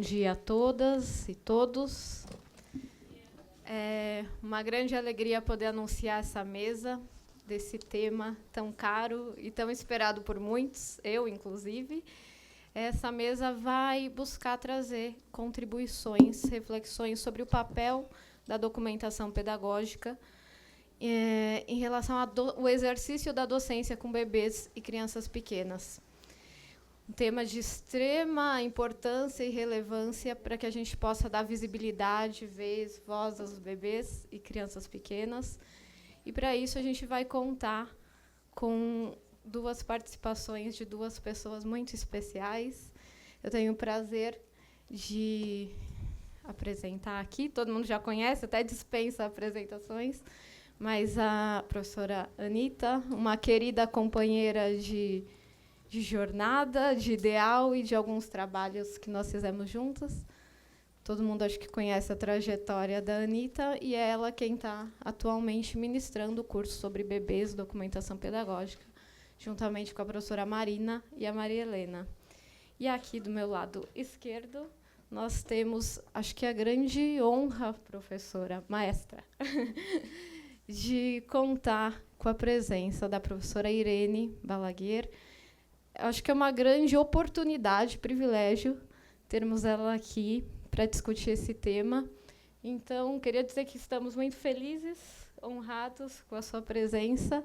dia a todas e todos. É uma grande alegria poder anunciar essa mesa desse tema tão caro e tão esperado por muitos, eu inclusive. Essa mesa vai buscar trazer contribuições, reflexões sobre o papel da documentação pedagógica em relação ao exercício da docência com bebês e crianças pequenas. Um tema de extrema importância e relevância para que a gente possa dar visibilidade, voz aos bebês e crianças pequenas. E, para isso, a gente vai contar com duas participações de duas pessoas muito especiais. Eu tenho o prazer de apresentar aqui, todo mundo já conhece, até dispensa apresentações, mas a professora Anita, uma querida companheira de jornada, de ideal e de alguns trabalhos que nós fizemos juntas. Todo mundo acho que conhece a trajetória da Anita, e é ela quem está atualmente ministrando o curso sobre bebês, documentação pedagógica, juntamente com a professora Marina e a Maria Helena. E aqui do meu lado esquerdo, nós temos, acho que a grande honra, professora, maestra, de contar com a presença da professora Irene Balaguer. Acho que é uma grande oportunidade, privilégio, termos ela aqui para discutir esse tema. Então, queria dizer que estamos muito felizes, honrados com a sua presença,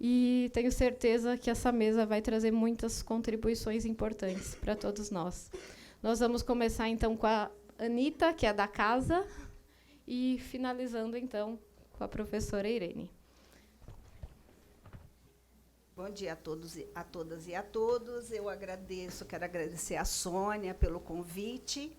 e tenho certeza que essa mesa vai trazer muitas contribuições importantes para todos nós. Nós vamos começar, então, com a Anita, que é da casa, e finalizando, então, com a professora Irene. Bom dia a todos, a todas e a todos. Eu quero agradecer a Sônia pelo convite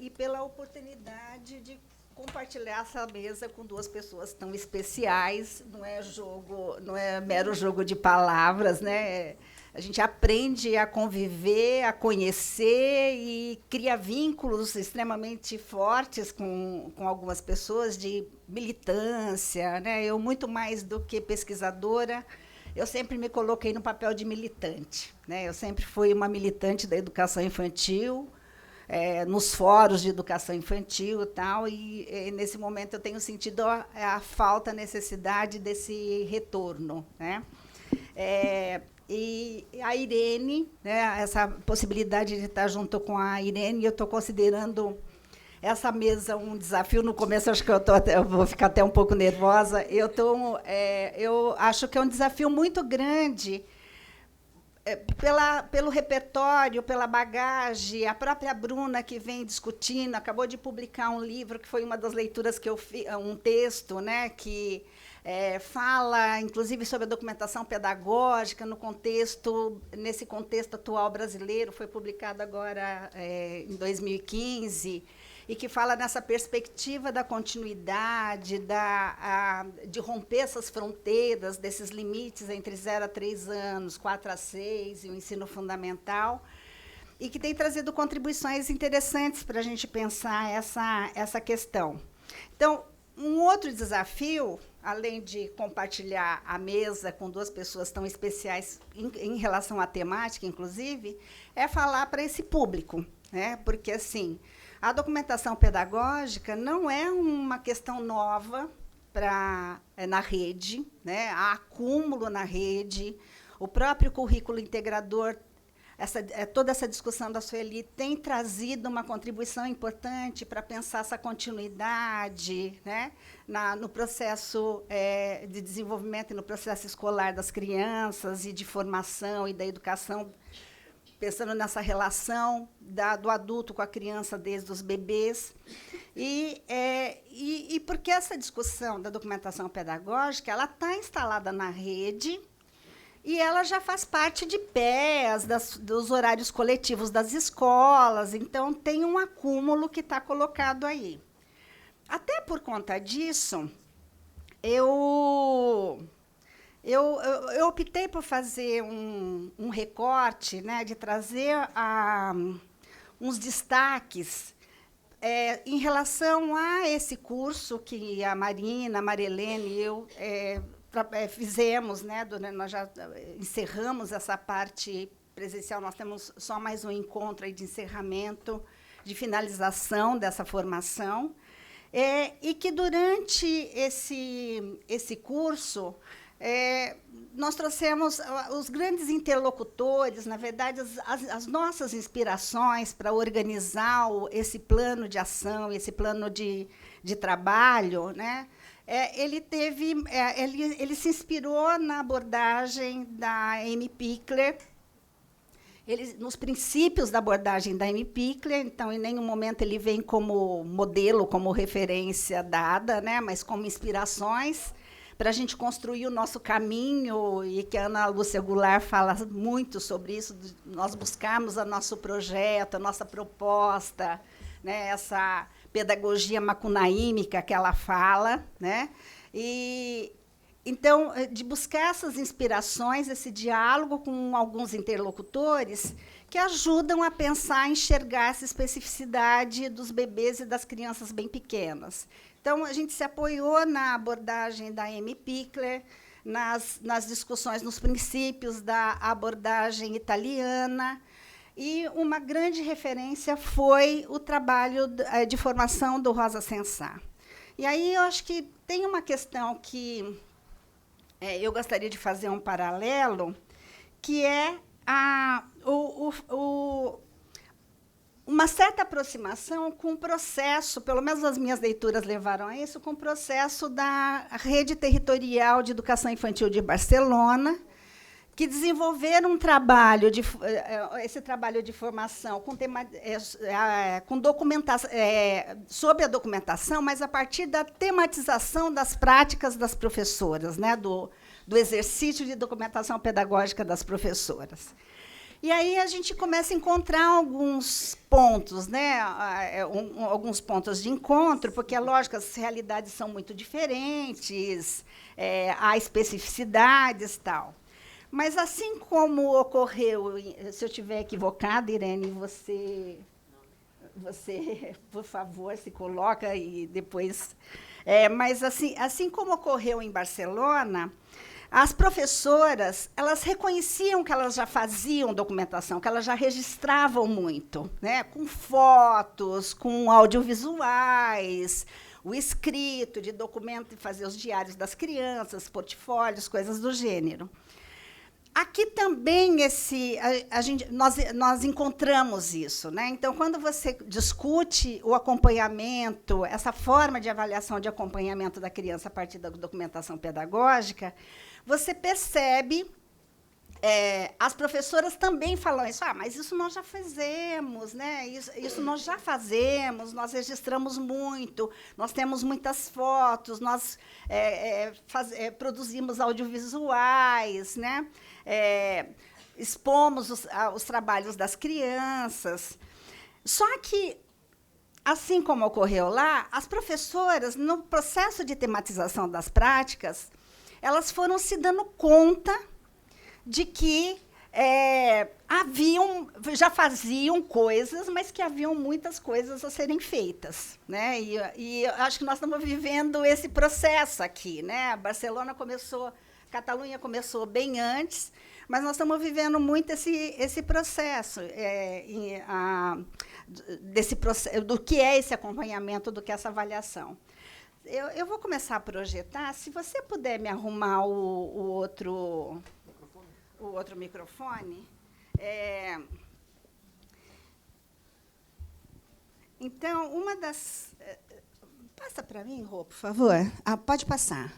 e pela oportunidade de compartilhar essa mesa com duas pessoas tão especiais. Não é mero jogo de palavras, né? A gente aprende a conviver, a conhecer e cria vínculos extremamente fortes com algumas pessoas de militância, né? Eu, muito mais do que pesquisadora, eu sempre me coloquei no papel de militante, né? Eu sempre fui uma militante da educação infantil, nos fóruns de educação infantil e tal, e nesse momento eu tenho sentido a falta, a necessidade desse retorno, né? E a Irene, né, essa possibilidade de estar junto com a Irene, eu estou considerando essa mesa um desafio. No começo, acho que eu vou ficar até um pouco nervosa. Eu acho que é um desafio muito grande, pelo repertório, pela bagagem. A própria Bruna, que vem discutindo, acabou de publicar um livro, que foi uma das leituras que eu fiz, um texto, né, que fala, inclusive, sobre a documentação pedagógica nesse contexto atual brasileiro. Foi publicado agora em 2015, e que fala nessa perspectiva da continuidade, de romper essas fronteiras, desses limites entre 0 a 3 anos, 4 a 6, e o ensino fundamental, e que tem trazido contribuições interessantes para a gente pensar essa questão. Então, um outro desafio, além de compartilhar a mesa com duas pessoas tão especiais em relação à temática, inclusive, é falar para esse público, né? Porque, assim, a documentação pedagógica não é uma questão nova na rede, né? Há acúmulo na rede. O próprio currículo integrador, toda essa discussão da Sueli tem trazido uma contribuição importante para pensar essa continuidade, né, no processo de desenvolvimento e no processo escolar das crianças, e de formação e da educação, pensando nessa relação do adulto com a criança desde os bebês. E porque essa discussão da documentação pedagógica ela está instalada na rede, e ela já faz parte de PEAs, dos horários coletivos das escolas. Então, tem um acúmulo que está colocado aí. Até por conta disso, eu optei por fazer um recorte, né, de trazer uns destaques em relação a esse curso que a Marina, a Maria Helena e eu fizemos, né, nós já encerramos essa parte presencial. Nós temos só mais um encontro aí de encerramento de finalização dessa formação, e que, durante esse curso, nós trouxemos os grandes interlocutores, na verdade, as nossas inspirações para organizar esse plano de ação, esse plano de trabalho, né? Ele se inspirou na abordagem da Amy Pickler, nos princípios da abordagem da Amy Pickler. Então, em nenhum momento ele vem como modelo, como referência dada, né, mas como inspirações para a gente construir o nosso caminho, e que a Ana Lúcia Goulart fala muito sobre isso, nós buscarmos o nosso projeto, a nossa proposta, né, essa pedagogia macunaímica que ela fala, né? Então, de buscar essas inspirações, esse diálogo com alguns interlocutores que ajudam a pensar, enxergar essa especificidade dos bebês e das crianças bem pequenas. Então, a gente se apoiou na abordagem da Amy Pickler, nas discussões, nos princípios da abordagem italiana, e uma grande referência foi o trabalho de formação do Rosa Sensar. E aí eu acho que tem uma questão que eu gostaria de fazer um paralelo, que é uma certa aproximação com o processo, pelo menos as minhas leituras levaram a isso, com o processo da Rede Territorial de Educação Infantil de Barcelona, que desenvolveram um trabalho esse trabalho de formação com documentação, sobre a documentação, mas a partir da tematização das práticas das professoras, né, do exercício de documentação pedagógica das professoras. E aí a gente começa a encontrar alguns pontos, né, alguns pontos de encontro, porque é lógico, as realidades são muito diferentes, há especificidades e tal. Mas, assim como ocorreu, se eu estiver equivocada, Irene, você, por favor, se coloca e depois... mas, assim como ocorreu em Barcelona, as professoras, elas reconheciam que elas já faziam documentação, que elas já registravam muito, né, com fotos, com audiovisuais, o escrito de documento, fazer os diários das crianças, portfólios, coisas do gênero. Aqui também nós encontramos isso, né? Então, quando você discute o acompanhamento, essa forma de avaliação de acompanhamento da criança a partir da documentação pedagógica, você percebe, as professoras também falam isso, mas isso nós já fizemos, né? Isso nós já fazemos, nós registramos muito, nós temos muitas fotos, nós produzimos audiovisuais, né? Expomos os trabalhos das crianças. Só que, assim como ocorreu lá, as professoras, no processo de tematização das práticas, elas foram se dando conta de que já faziam coisas, mas que haviam muitas coisas a serem feitas, né? E acho que nós estamos vivendo esse processo aqui, né? Barcelona começou, Catalunha começou bem antes, mas nós estamos vivendo muito esse processo, do que é esse acompanhamento, do que é essa avaliação. Eu vou começar a projetar. Se você puder me arrumar o outro microfone. Então, uma das... Passa para mim, Rô, por favor. Pode passar.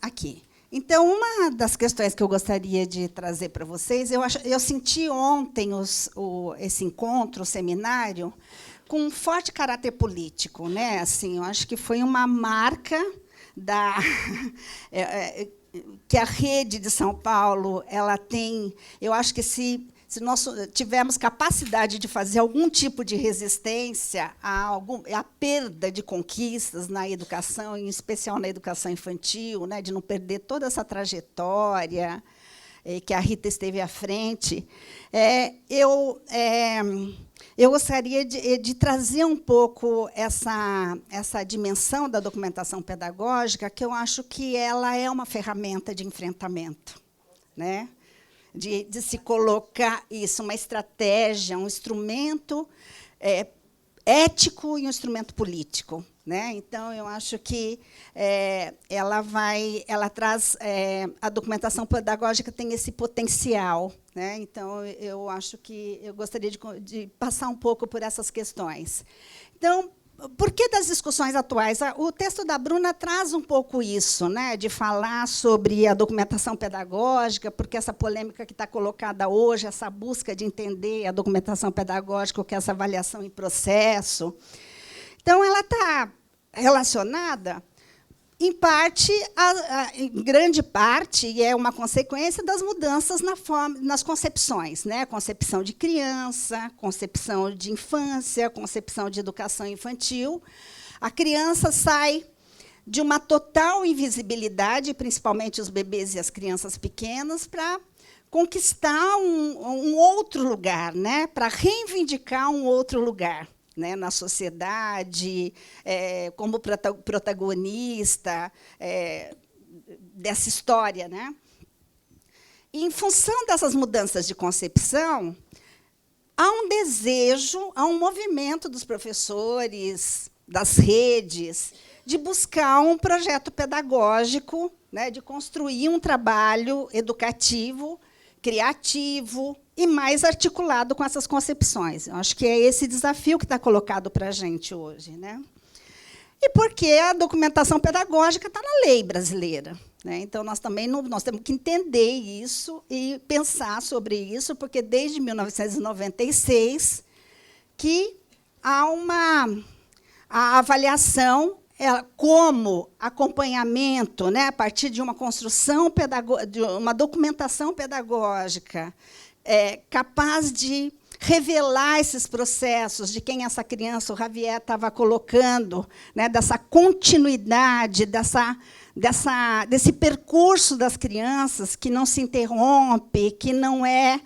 Aqui. Então, uma das questões que eu gostaria de trazer para vocês, eu senti ontem esse encontro, o seminário, com um forte caráter político, né? Assim, eu acho que foi uma marca que a rede de São Paulo ela tem. Eu acho que se nós tivermos capacidade de fazer algum tipo de resistência à perda de conquistas na educação, em especial na educação infantil, né, de não perder toda essa trajetória que a Rita esteve à frente, eu gostaria de trazer um pouco essa dimensão da documentação pedagógica, que eu acho que ela é uma ferramenta de enfrentamento, né? De se colocar isso, uma estratégia, um instrumento ético e um instrumento político, né? Então, eu acho que ela traz, a documentação pedagógica tem esse potencial, né? Então, eu acho que eu gostaria de passar um pouco por essas questões. Então, por que das discussões atuais? O texto da Bruna traz um pouco isso, né, de falar sobre a documentação pedagógica, porque essa polêmica que está colocada hoje, essa busca de entender a documentação pedagógica, o que é essa avaliação em processo. Então, ela está relacionada, em parte, em grande parte, e é uma consequência das mudanças nas concepções, né? Concepção de criança, concepção de infância, concepção de educação infantil. A criança sai de uma total invisibilidade, principalmente os bebês e as crianças pequenas, para conquistar um outro lugar, né? Para reivindicar um outro lugar, né, na sociedade, como protagonista dessa história, né? E, em função dessas mudanças de concepção, há um desejo, há um movimento dos professores, das redes, de buscar um projeto pedagógico, né, de construir um trabalho educativo, criativo e mais articulado com essas concepções. Eu acho que é esse desafio que está colocado para a gente hoje, né? E porque a documentação pedagógica está na lei brasileira, né? Então, nós temos que entender isso e pensar sobre isso, porque, desde 1996, que há a avaliação como acompanhamento, né, a partir de uma construção de uma documentação pedagógica capaz de revelar esses processos de quem essa criança, o Javier, estava colocando, né, dessa continuidade, desse percurso das crianças que não se interrompe, que não é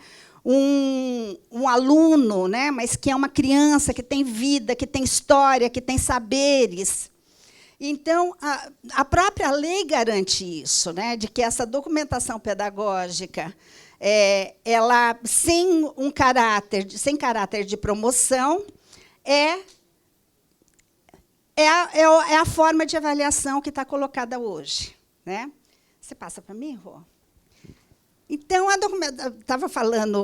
um aluno, né, mas que é uma criança que tem vida, que tem história, que tem saberes. Então, a própria lei garante isso, né, de que essa documentação pedagógica, ela, sem caráter de promoção, é a forma de avaliação que está colocada hoje, né? Você passa para mim, Rô? Então, estava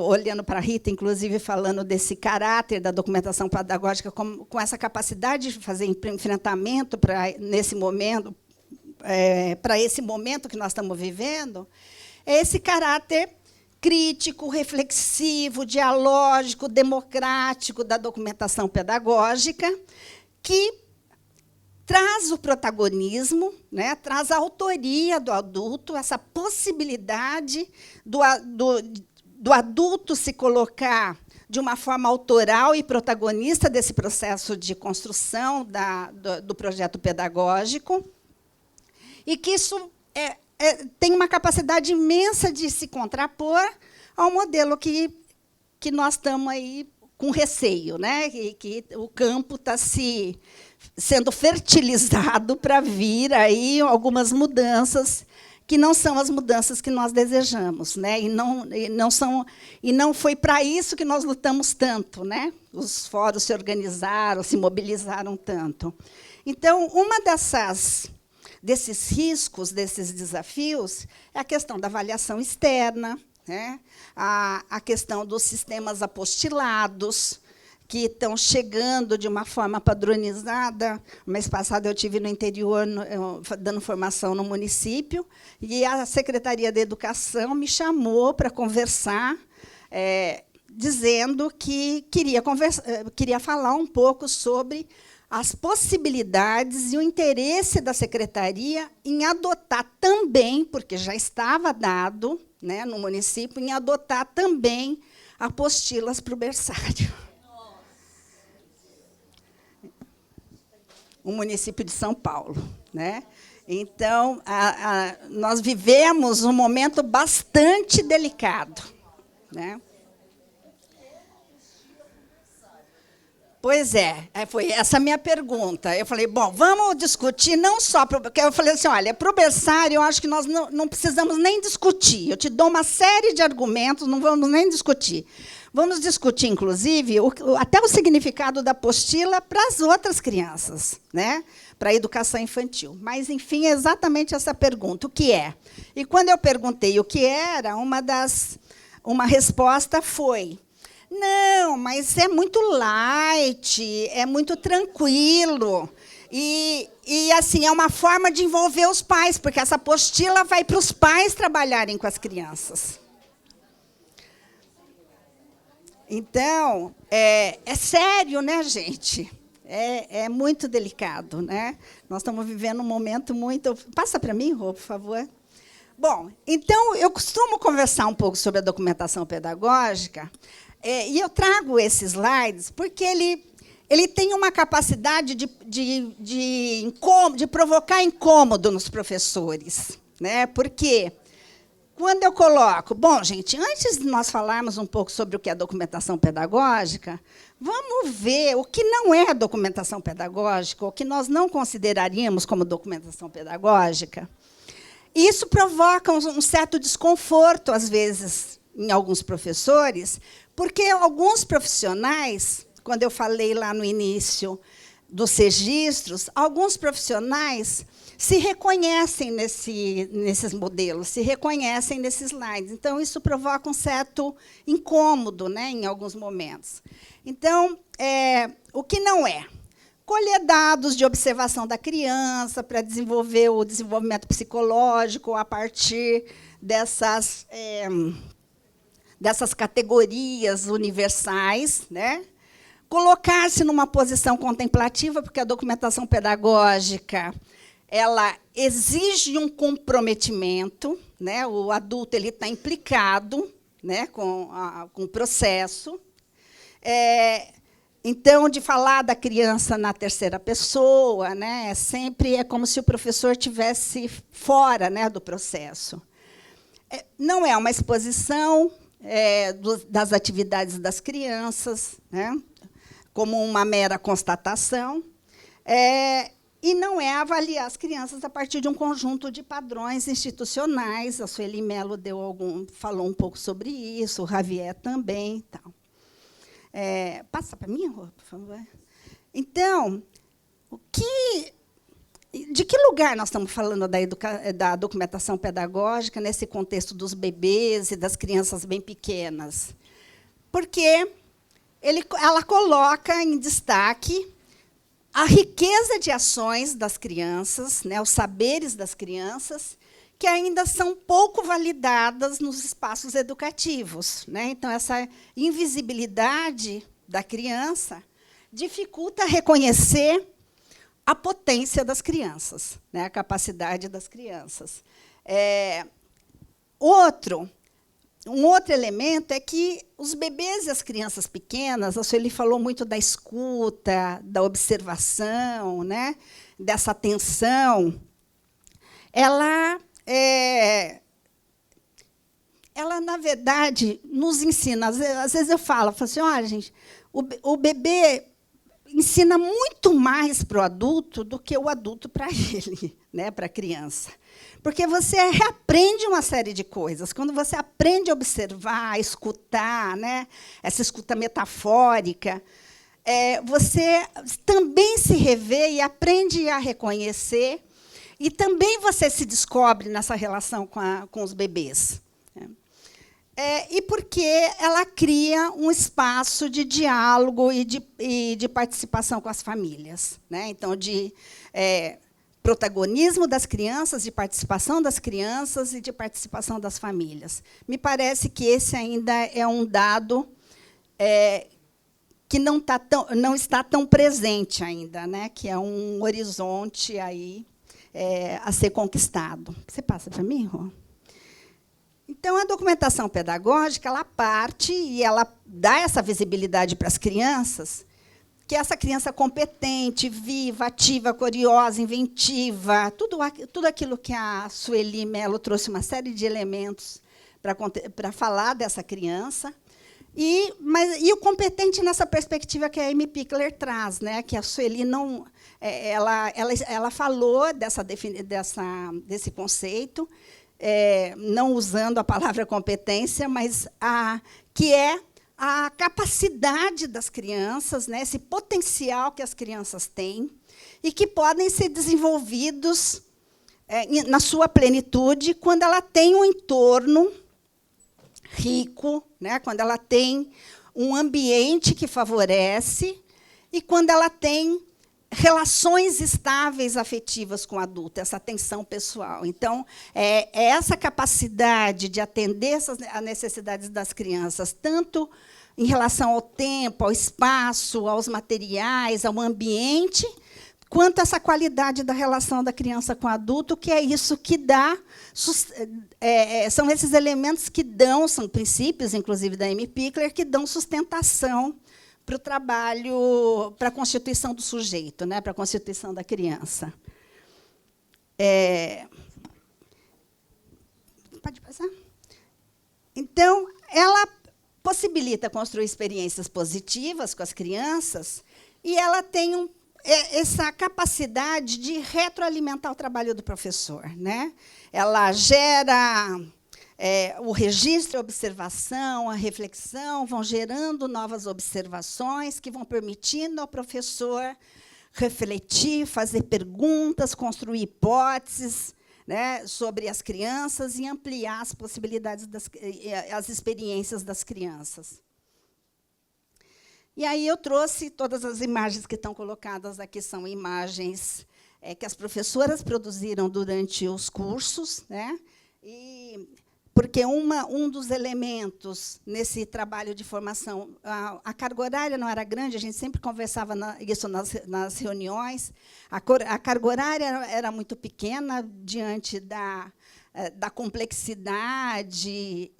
olhando para a Rita, inclusive, falando desse caráter da documentação pedagógica, com essa capacidade de fazer enfrentamento para esse momento que nós estamos vivendo, é esse caráter crítico, reflexivo, dialógico, democrático da documentação pedagógica, que traz o protagonismo, né, traz a autoria do adulto, essa possibilidade do adulto se colocar de uma forma autoral e protagonista desse processo de construção do projeto pedagógico, e que isso tem uma capacidade imensa de se contrapor ao modelo que nós estamos aí com receio, né, que o campo está sendo fertilizado para vir aí algumas mudanças que não são as mudanças que nós desejamos, né? E não foi para isso que nós lutamos tanto, né? Os fóruns se organizaram, se mobilizaram tanto. Então, desses riscos, desses desafios, é a questão da avaliação externa, né? A questão dos sistemas apostilados, que estão chegando de uma forma padronizada. O mês passado eu estive no interior, dando formação no município, e a Secretaria da Educação me chamou para conversar, dizendo que queria falar um pouco sobre as possibilidades e o interesse da Secretaria em adotar também, porque já estava dado, né, no município, em adotar também apostilas para o berçário. O município de São Paulo, né? Então, nós vivemos um momento bastante delicado, né? Pois é, foi essa a minha pergunta. Eu falei, bom, vamos discutir não só... Porque eu falei assim, olha, para o berçário, eu acho que nós não precisamos nem discutir. Eu te dou uma série de argumentos, não vamos nem discutir. Vamos discutir, inclusive, até o significado da apostila para as outras crianças, né? Para a educação infantil. Mas, enfim, é exatamente essa pergunta, o que é? E, quando eu perguntei o que era, uma resposta foi... Não, mas é muito light, é muito tranquilo. E, assim, é uma forma de envolver os pais, porque essa apostila vai para os pais trabalharem com as crianças. Então, é sério, né, gente? É muito delicado, né? Nós estamos vivendo um momento muito... Passa para mim, Rô, por favor. Bom, então, eu costumo conversar um pouco sobre a documentação pedagógica, e eu trago esses slides porque ele tem uma capacidade de provocar incômodo nos professores, né? Porque quando eu coloco... Bom, gente, antes de nós falarmos um pouco sobre o que é documentação pedagógica, vamos ver o que não é documentação pedagógica, o que nós não consideraríamos como documentação pedagógica. Isso provoca um certo desconforto, às vezes, em alguns professores, porque alguns profissionais, quando eu falei lá no início dos registros, alguns profissionais se reconhecem nesses modelos, se reconhecem nesses slides. Então, isso provoca um certo incômodo, né, em alguns momentos. Então, o que não é? Colher dados de observação da criança para desenvolver o desenvolvimento psicológico a partir dessas categorias universais, né? Colocar-se numa posição contemplativa, porque a documentação pedagógica ela exige um comprometimento, né? O adulto ele está implicado, né, com o processo. Então, de falar da criança na terceira pessoa, né, sempre é como se o professor estivesse fora, né, do processo. Não é uma exposição das atividades das crianças, né, como uma mera constatação, e não é avaliar as crianças a partir de um conjunto de padrões institucionais. A Sueli Mello falou um pouco sobre isso, o Javier também. Tal. Passa para mim, Rô, por favor. Então, de que lugar nós estamos falando da documentação pedagógica nesse contexto dos bebês e das crianças bem pequenas? Porque ela coloca em destaque a riqueza de ações das crianças, né, os saberes das crianças, que ainda são pouco validadas nos espaços educativos, né? Então, essa invisibilidade da criança dificulta reconhecer a potência das crianças, né? A capacidade das crianças. Um outro elemento é que os bebês e as crianças pequenas, a Sueli falou muito da escuta, da observação, né? Dessa atenção, ela, na verdade, nos ensina. Às vezes eu falo assim, olha, gente, o bebê ensina muito mais para o adulto do que o adulto para ele, né, para a criança. Porque você reaprende uma série de coisas. Quando você aprende a observar, a escutar, né, essa escuta metafórica, você também se revê e aprende a reconhecer, e também você se descobre nessa relação com os bebês. E porque ela cria um espaço de diálogo e de participação com as famílias, né? Então, de protagonismo das crianças, de participação das crianças e de participação das famílias. Me parece que esse ainda é um dado que não está tão presente ainda, né? Que é um horizonte aí, a ser conquistado. Você passa para mim, Rô? Então, a documentação pedagógica ela parte e ela dá essa visibilidade para as crianças, que essa criança competente, viva, ativa, curiosa, inventiva, tudo aquilo que a Sueli Mello trouxe uma série de elementos para falar dessa criança, E o competente nessa perspectiva que a Amy Pickler traz, né, que a Sueli não, ela falou desse conceito, não usando a palavra competência, mas que é a capacidade das crianças, né, esse potencial que as crianças têm e que podem ser desenvolvidos na sua plenitude quando ela tem um entorno rico, né, quando ela tem um ambiente que favorece e quando ela tem relações estáveis afetivas com o adulto, essa atenção pessoal. Então, essa capacidade de atender as necessidades das crianças, tanto em relação ao tempo, ao espaço, aos materiais, ao ambiente, quanto essa qualidade da relação da criança com o adulto, que é isso que dá, são esses elementos que dão, são princípios, inclusive, da Amy Pickler, que dão sustentação para o trabalho, para a constituição do sujeito, né, para a constituição da criança. Pode passar? Então, ela possibilita construir experiências positivas com as crianças e ela tem essa capacidade de retroalimentar o trabalho do professor, né? Ela gera o registro, a observação, a reflexão, vão gerando novas observações que vão permitindo ao professor refletir, fazer perguntas, construir hipóteses, né, sobre as crianças e ampliar as possibilidades, as experiências das crianças. E aí eu trouxe todas as imagens que estão colocadas aqui, são imagens que as professoras produziram durante os cursos, né? Porque um dos elementos nesse trabalho de formação, a carga horária não era grande, a gente sempre conversava isso nas reuniões, a carga horária era muito pequena diante da complexidade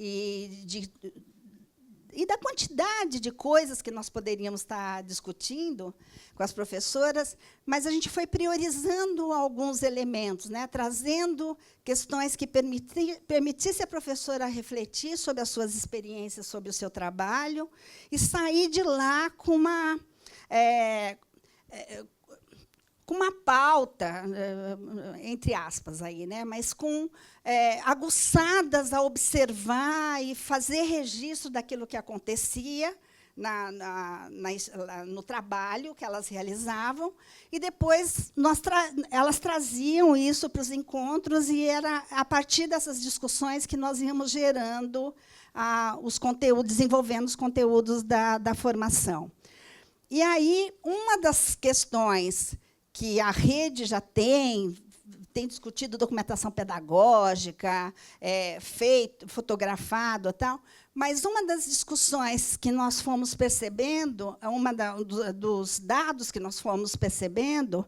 e da quantidade de coisas que nós poderíamos estar discutindo com as professoras, mas a gente foi priorizando alguns elementos, né, trazendo questões que permitissem a professora refletir sobre as suas experiências, sobre o seu trabalho, e sair de lá com uma pauta, entre aspas, aí, né, mas aguçadas a observar e fazer registro daquilo que acontecia no trabalho que elas realizavam, e depois elas traziam isso para os encontros, e era a partir dessas discussões que nós íamos gerando os conteúdos, desenvolvendo os conteúdos da formação. E aí, uma das questões que a rede já tem discutido documentação pedagógica, fotografado, tal, mas uma das discussões que nós fomos percebendo, dos dados que nós fomos percebendo,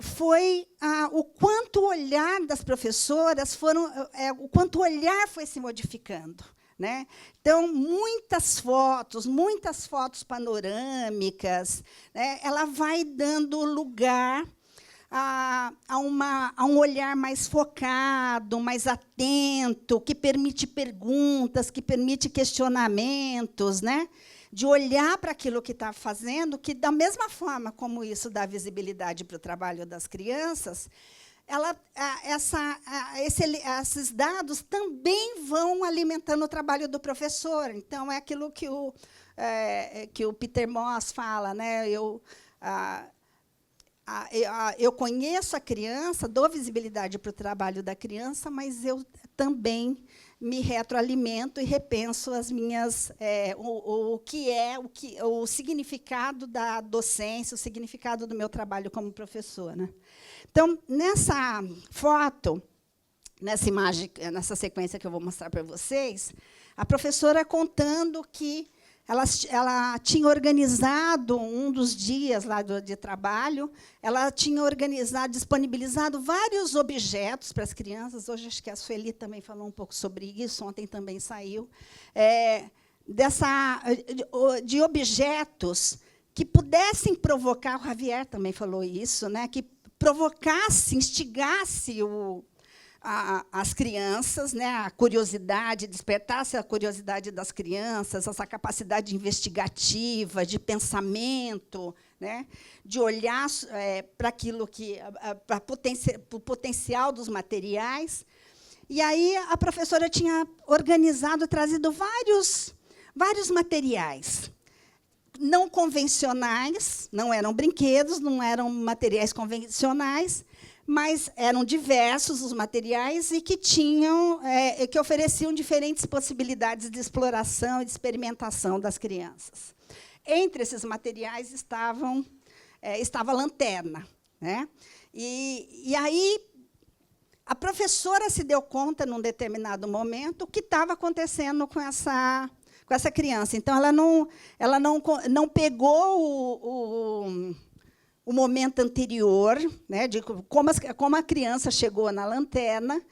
foi o quanto o olhar das professoras o quanto o olhar foi se modificando, né? Então, muitas fotos panorâmicas, né, ela vai dando lugar a um olhar mais focado, mais atento, que permite perguntas, que permite questionamentos, né? De olhar para aquilo que está fazendo, que, da mesma forma como isso dá visibilidade para o trabalho das crianças, esses dados também vão alimentando o trabalho do professor. Então, é aquilo que o Peter Moss fala, né? Eu conheço a criança, dou visibilidade para o trabalho da criança, mas eu também me retroalimento e repenso as minhas o significado da docência, o significado do meu trabalho como professora, né? Então, nessa foto, nessa imagem, nessa sequência que eu vou mostrar para vocês, a professora contando que ela tinha organizado um dos dias lá de trabalho, ela tinha disponibilizado vários objetos para as crianças. Hoje, acho que a Sueli também falou um pouco sobre isso, ontem também saiu, de objetos que pudessem provocar, o Javier também falou isso, né, que provocasse, instigasse as crianças, né, a curiosidade, despertasse a curiosidade das crianças, essa capacidade investigativa, de pensamento, né, de olhar para aquilo para o potencial dos materiais. E aí a professora tinha organizado, trazido vários materiais não convencionais, não eram brinquedos, não eram materiais convencionais, mas eram diversos os materiais e que que ofereciam diferentes possibilidades de exploração e de experimentação das crianças. Entre esses materiais estava a lanterna, né? E aí a professora se deu conta, num determinado momento, o que estava acontecendo com essa criança. Então, ela não pegou o momento anterior, né, de como a criança chegou na lanterna,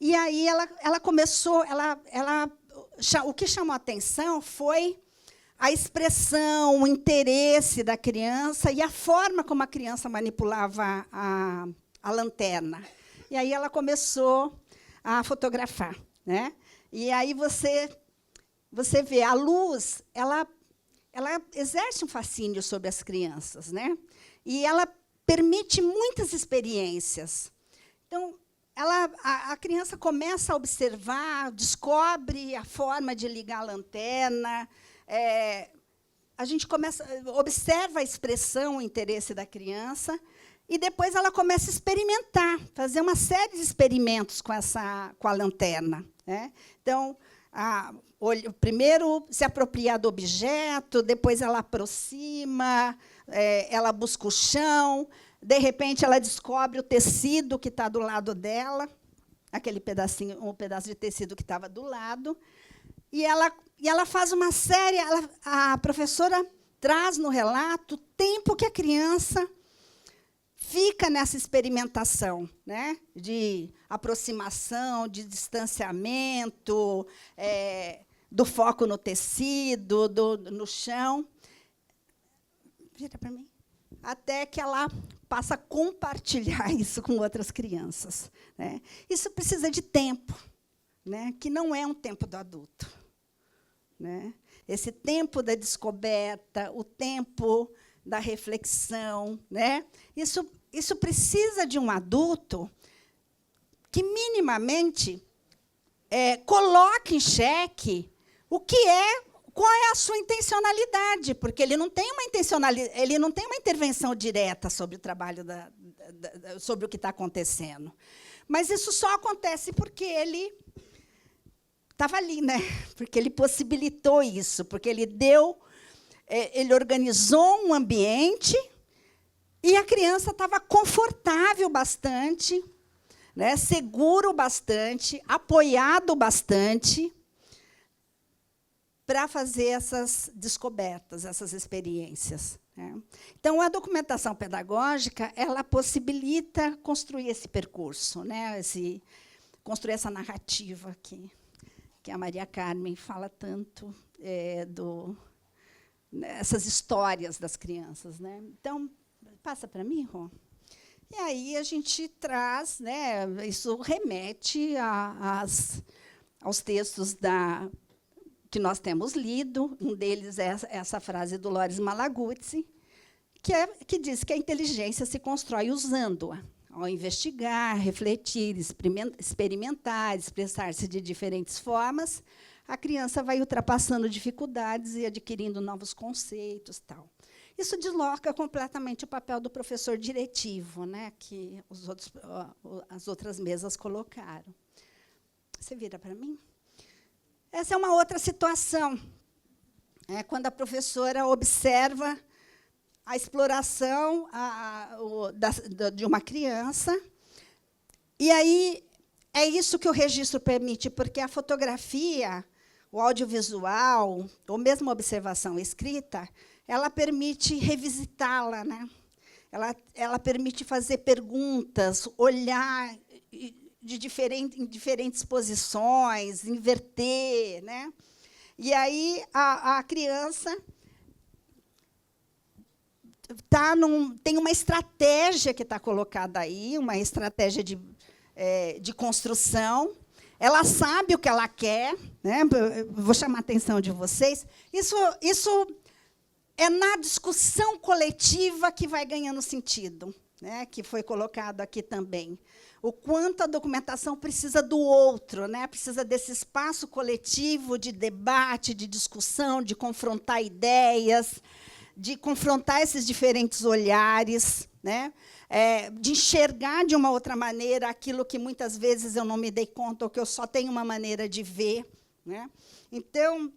e aí ela começou, o que chamou a atenção foi a expressão, o interesse da criança e a forma como a criança manipulava a lanterna. E aí ela começou a fotografar, né? E aí você vê, a luz, ela exerce um fascínio sobre as crianças, né? E ela permite muitas experiências. Então, a criança começa a observar, descobre a forma de ligar a lanterna, a gente observa a expressão, o interesse da criança, e depois ela começa a experimentar, fazer uma série de experimentos com a lanterna, né? Então, primeiro se apropriar do objeto, depois ela aproxima, ela busca o chão, de repente ela descobre o tecido que está do lado dela, um pedaço de tecido que estava do lado, e ela faz uma série, a professora traz no relato o tempo que a criança fica nessa experimentação, né, de aproximação, de distanciamento, do foco no tecido, no chão. Vira para mim. Até que ela passa a compartilhar isso com outras crianças, né? Isso precisa de tempo, né, que não é um tempo do adulto, né? Esse tempo da descoberta, o tempo da reflexão, né? Isso precisa de um adulto que minimamente coloque em xeque qual é a sua intencionalidade, porque ele não tem uma intervenção direta sobre o trabalho sobre o que está acontecendo. Mas isso só acontece porque ele estava ali, né? Porque ele possibilitou isso, porque ele organizou um ambiente e a criança estava confortável bastante, né, seguro bastante, apoiado bastante para fazer essas descobertas, essas experiências, né? Então, a documentação pedagógica ela possibilita construir esse percurso, né, construir essa narrativa que a Maria Carmen fala tanto, essas histórias das crianças, né? Então, passa para mim, Rô. E aí a gente traz, né, isso remete aos textos que nós temos lido. Um deles é essa frase do Loris Malaguzzi, que diz que a inteligência se constrói usando-a. Ao investigar, refletir, experimentar, expressar-se de diferentes formas, a criança vai ultrapassando dificuldades e adquirindo novos conceitos, tal. Isso desloca completamente o papel do professor diretivo, né, que as outras mesas colocaram. Você vira para mim? Essa é uma outra situação, quando a professora observa a exploração de uma criança. E aí é isso que o registro permite, porque a fotografia, o audiovisual, ou mesmo a observação escrita, ela permite revisitá-la, né? Ela permite fazer perguntas, olhar em diferentes posições, inverter, né? E aí a criança tem uma estratégia que está colocada aí, uma estratégia de construção. Ela sabe o que ela quer, né? Vou chamar a atenção de vocês. Isso é na discussão coletiva que vai ganhando sentido, né? Que foi colocado aqui também. O quanto a documentação precisa do outro, né? Precisa desse espaço coletivo de debate, de discussão, de confrontar ideias, de confrontar esses diferentes olhares, né? De enxergar de uma outra maneira aquilo que muitas vezes eu não me dei conta, ou que eu só tenho uma maneira de ver, né? Então,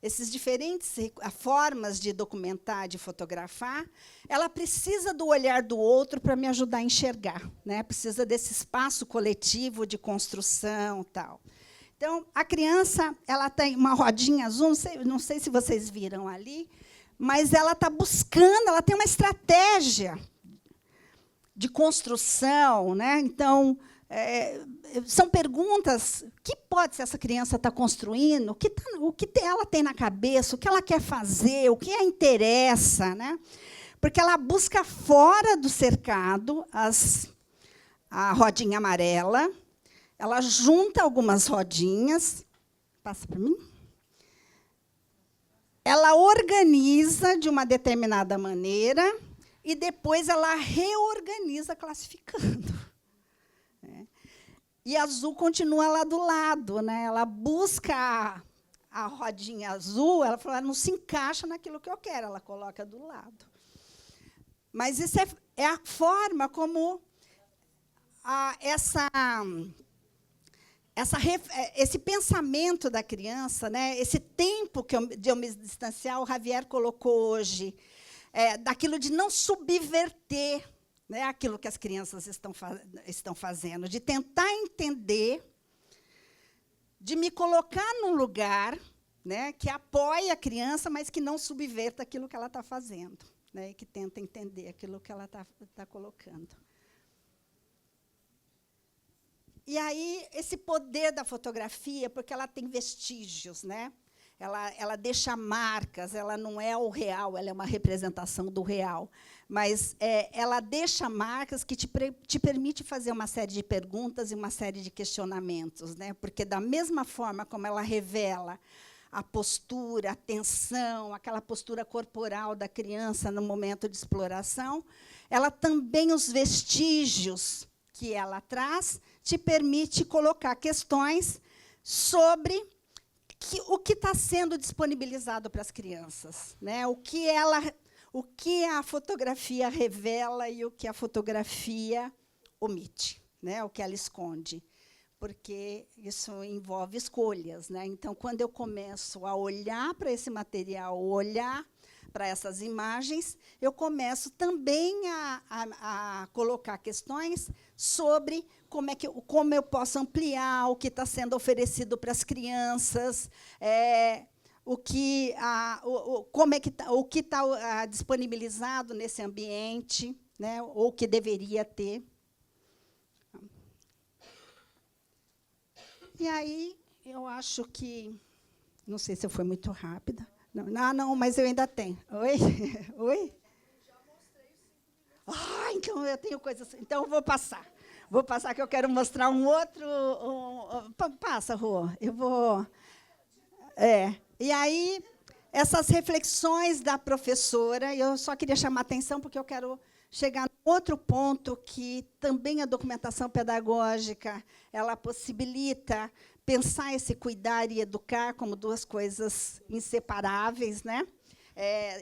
esses diferentes formas de documentar, de fotografar, ela precisa do olhar do outro para me ajudar a enxergar, né? Precisa desse espaço coletivo de construção, tal. Então, a criança, ela tem uma rodinha azul, não sei se vocês viram ali, mas ela está buscando, ela tem uma estratégia de construção, né? Então, são perguntas: o que pode ser essa criança está construindo? O que ela tem na cabeça? O que ela quer fazer? O que a interessa, né? Porque ela busca fora do cercado a rodinha amarela. Ela junta algumas rodinhas. Passa para mim. Ela organiza de uma determinada maneira e depois ela reorganiza classificando. E a azul continua lá do lado, né? Ela busca a rodinha azul, ela fala, não se encaixa naquilo que eu quero, ela coloca do lado. Mas isso é a forma como esse pensamento da criança, né, esse tempo de eu me distanciar, o Javier colocou hoje, daquilo de não subverter, né, aquilo que as crianças estão fazendo, de tentar entender, de me colocar num lugar, né, que apoie a criança, mas que não subverta aquilo que ela está fazendo, né, e que tenta entender aquilo que ela está colocando. E aí, esse poder da fotografia, porque ela tem vestígios, né? Ela deixa marcas, ela não é o real, ela é uma representação do real. Mas ela deixa marcas que te permite fazer uma série de perguntas e uma série de questionamentos, né? Porque, da mesma forma como ela revela a postura, a tensão, aquela postura corporal da criança no momento de exploração, ela também, os vestígios que ela traz, te permite colocar questões sobre o que está sendo disponibilizado para as crianças, né? O que a fotografia revela e o que a fotografia omite, né? O que ela esconde, porque isso envolve escolhas, né? Então, quando eu começo a olhar para esse material, olhar para essas imagens, eu começo também a colocar questões sobre como eu posso ampliar o que está sendo oferecido para as crianças, o que está disponibilizado nesse ambiente, né, ou o que deveria ter. E aí, eu acho que... Não sei se eu fui muito rápida. Não, mas eu ainda tenho. Oi? Oi? Já mostrei os 5 minutos. Então eu tenho coisas... Então, eu vou passar. Vou passar, que eu quero mostrar um outro... Passa, Rô. Eu vou... E aí, essas reflexões da professora, eu só queria chamar a atenção, porque eu quero chegar em outro ponto que também a documentação pedagógica ela possibilita pensar esse cuidar e educar como duas coisas inseparáveis, né?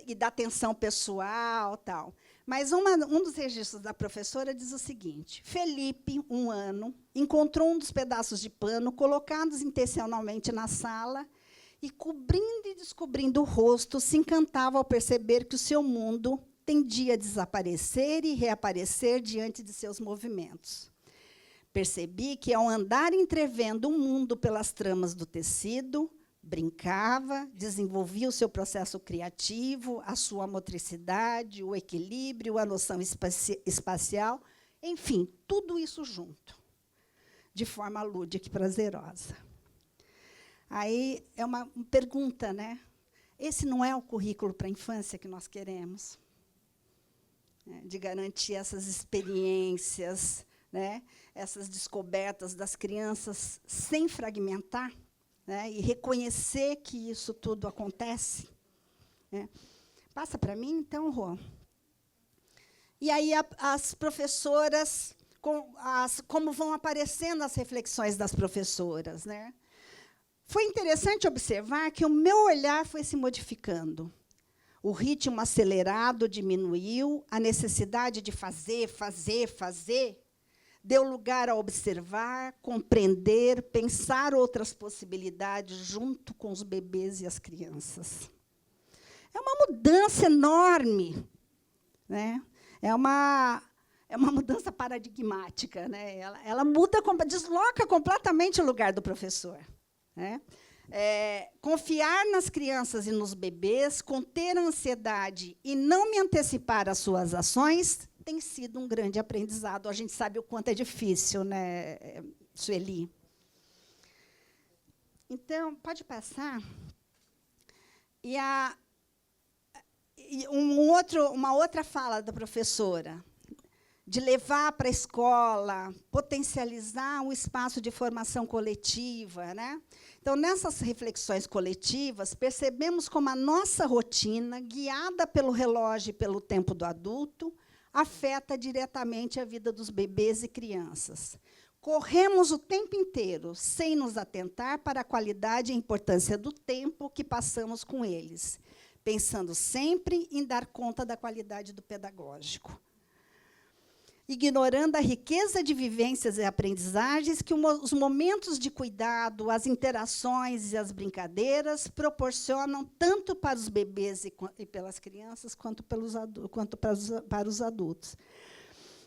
E da atenção pessoal, tal. Mas um dos registros da professora diz o seguinte: Felipe, 1 ano, encontrou um dos pedaços de pano colocados intencionalmente na sala e, cobrindo e descobrindo o rosto, se encantava ao perceber que o seu mundo tendia a desaparecer e reaparecer diante de seus movimentos. Percebi que, ao andar entrevendo o mundo pelas tramas do tecido, brincava, desenvolvia o seu processo criativo, a sua motricidade, o equilíbrio, a noção espacial, enfim, tudo isso junto, de forma lúdica e prazerosa. Aí é uma pergunta, né? Esse não é o currículo para a infância que nós queremos? né, de garantir essas experiências, né, essas descobertas das crianças sem fragmentar, né, e reconhecer que isso tudo acontece. Né. Passa para mim, então, Rô. E aí as professoras, como vão aparecendo as reflexões das professoras, né? Foi interessante observar que o meu olhar foi se modificando. O ritmo acelerado diminuiu, a necessidade de fazer, deu lugar a observar, compreender, pensar outras possibilidades junto com os bebês e as crianças. É uma mudança enorme, né? É uma mudança paradigmática, né? Ela muda, desloca completamente o lugar do professor. Né? Confiar nas crianças e nos bebês, conter a ansiedade e não me antecipar às suas ações tem sido um grande aprendizado. A gente sabe o quanto é difícil, né, Sueli? Então, pode passar. E uma outra fala da professora, de levar para a escola, potencializar um espaço de formação coletiva. Né? Então, nessas reflexões coletivas, percebemos como a nossa rotina, guiada pelo relógio e pelo tempo do adulto, afeta diretamente a vida dos bebês e crianças. Corremos o tempo inteiro, sem nos atentar para a qualidade e a importância do tempo que passamos com eles, pensando sempre em dar conta da qualidade do pedagógico, ignorando a riqueza de vivências e aprendizagens que os momentos de cuidado, as interações e as brincadeiras proporcionam tanto para os bebês e pelas crianças, quanto para os adultos.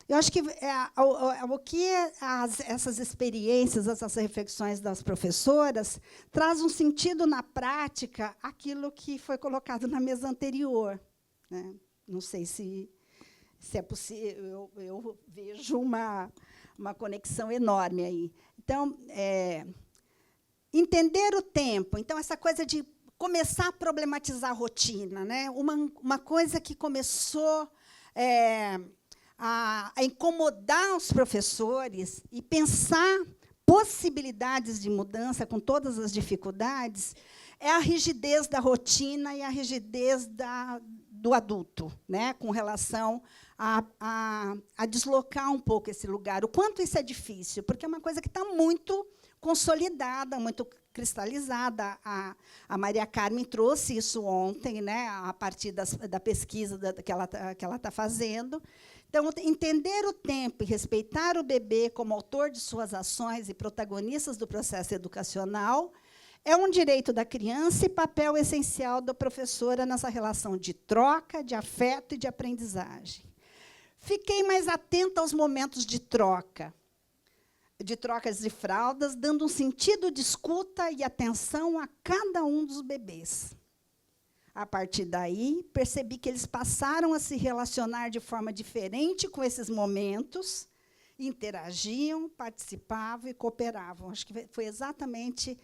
Eu acho que essas experiências, essas reflexões das professoras, traz um sentido na prática aquilo que foi colocado na mesa anterior. Né? Não sei se é possível, eu vejo uma conexão enorme aí. Então, entender o tempo. Então, essa coisa de começar a problematizar a rotina. Né? Uma coisa que começou a incomodar os professores e pensar possibilidades de mudança com todas as dificuldades é a rigidez da rotina e a rigidez do adulto, né, com relação a deslocar um pouco esse lugar. O quanto isso é difícil, porque é uma coisa que está muito consolidada, muito cristalizada. A Maria Carmen trouxe isso ontem, né, a partir da pesquisa que ela está fazendo. Então, entender o tempo e respeitar o bebê como autor de suas ações e protagonistas do processo educacional é um direito da criança e papel essencial da professora nessa relação de troca, de afeto e de aprendizagem. Fiquei mais atenta aos momentos de trocas de fraldas, dando um sentido de escuta e atenção a cada um dos bebês. A partir daí, percebi que eles passaram a se relacionar de forma diferente com esses momentos, interagiam, participavam e cooperavam. Acho que foi exatamente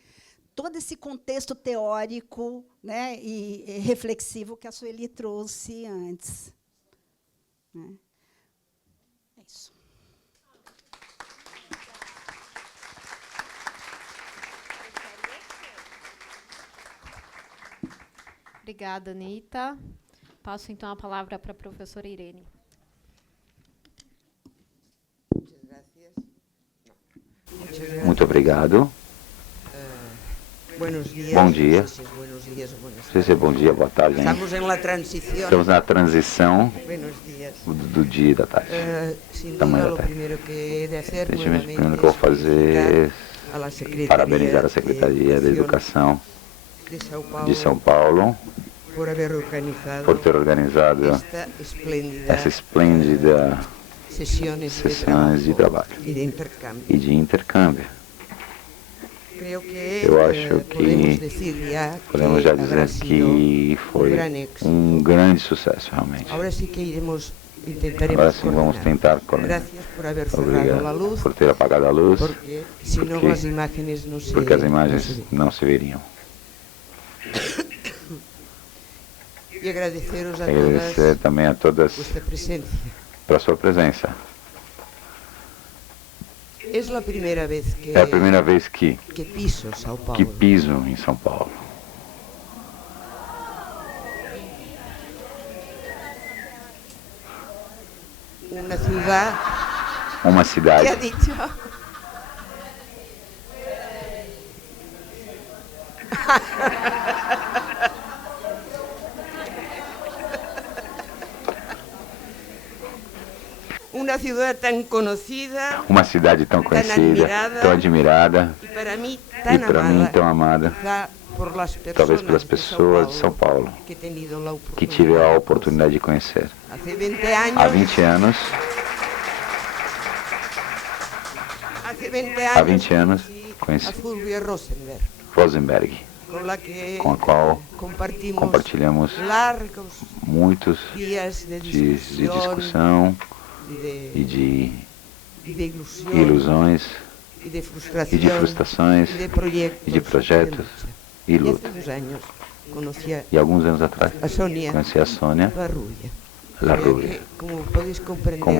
todo esse contexto teórico, né, e reflexivo que a Sueli trouxe antes. Né? É isso. Obrigada, Anita. Passo, então, a palavra para a professora Irene. Muito obrigado. Bom dia. Não sei se é bom dia, boa tarde. Estamos na transição do dia e da tarde. Da manhã da tarde. Evidentemente, o primeiro que eu vou fazer é parabenizar a Secretaria da Educação de São Paulo por ter organizado essa esplêndida sessões de trabalho e de intercâmbio. Eu acho que podemos já dizer que foi um grande sucesso, realmente. Agora sim vamos tentar. Obrigado por ter apagado a luz, porque as imagens não se veriam. E agradecer também a todas pela sua presença. É a primeira vez que piso em São Paulo. Uma cidade uma cidade tão conhecida, tão admirada e para mim tão amada, talvez pelas pessoas de São Paulo, que tive a oportunidade de conhecer. Há 20 anos, conheci Rosenberg, com a qual compartilhamos muitos dias de discussão e de ilusões e de frustrações e de projetos e lutas. E alguns anos atrás conheci a Sônia Larrubia. Como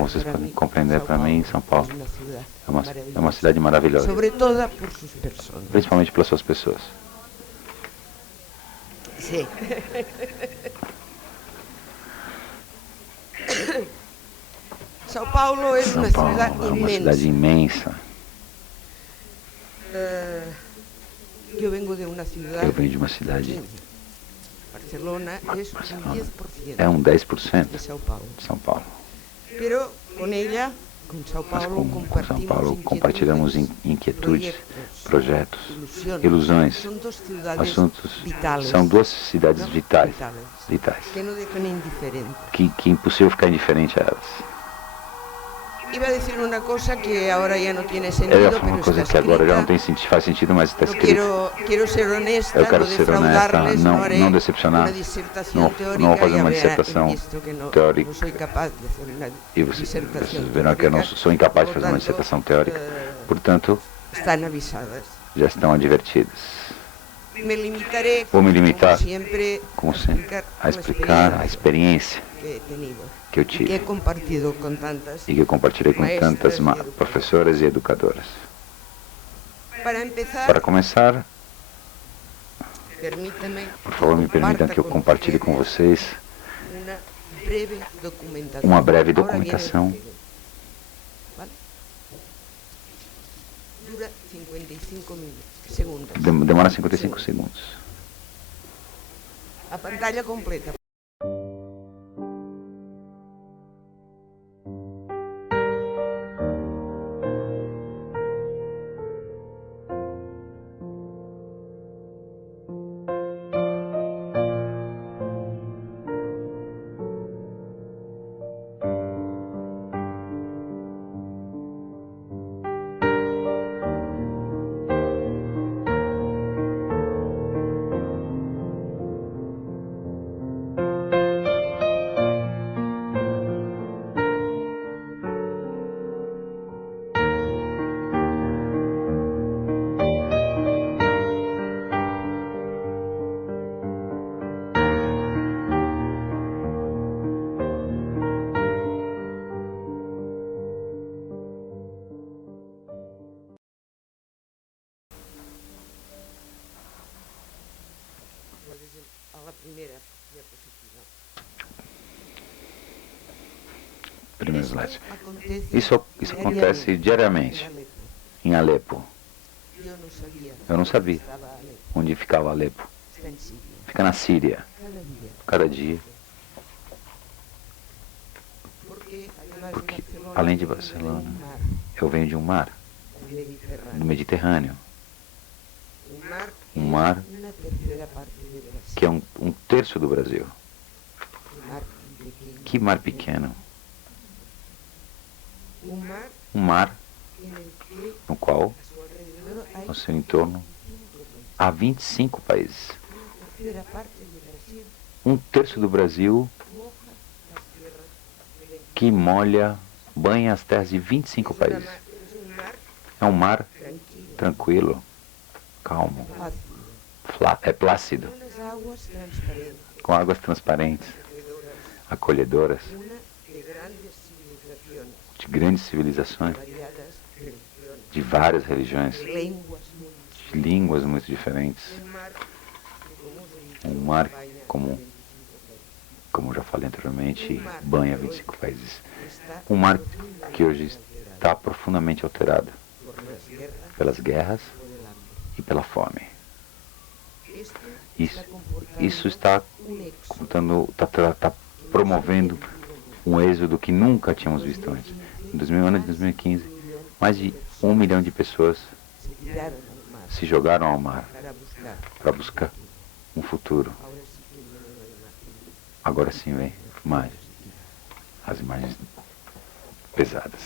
vocês podem compreender, para mim, São Paulo é uma cidade maravilhosa, principalmente pelas suas pessoas. Sim. São Paulo é uma cidade imensa. Eu venho de uma cidade. Barcelona é um 10% de São Paulo. Mas com São Paulo compartilhamos inquietudes, projetos, ilusões, assuntos. São duas cidades vitais, que é impossível ficar indiferente a elas. Eu ia falar uma coisa que agora já não faz sentido, mas está escrito. Eu quero ser honesta, não decepcionar, não vou fazer uma dissertação teórica. E vocês verão que eu não sou incapaz de fazer uma dissertação teórica. Portanto, já estão advertidos. Vou me limitar, como sempre, a explicar a experiência que eu tive e que eu compartilhei com tantas professoras e educadoras. Para começar, por favor, me permitam que eu compartilhe com vocês uma breve documentação. Demora 55 segundos. A pantalla completa. Primeiro slide. Isso acontece diariamente em Alepo. Eu não sabia onde ficava Alepo. Fica na Síria. Cada dia. Porque, além de Barcelona, eu venho de um mar, do Mediterrâneo. Um mar que é um terço do Brasil. Que mar pequeno. Um mar no qual, no seu entorno, há 25 países. Um terço do Brasil que banha as terras de 25 países. É um mar tranquilo, calmo, é plácido, com águas transparentes, acolhedoras, de grandes civilizações, de várias religiões, de línguas muito diferentes. Um mar como já falei anteriormente, banha 25 países. Um mar que hoje está profundamente alterado pelas guerras e pela fome. Isso está promovendo um êxodo que nunca tínhamos visto antes. Em 2015, mais de 1 milhão de pessoas se jogaram ao mar para buscar um futuro. Agora sim vem as imagens pesadas.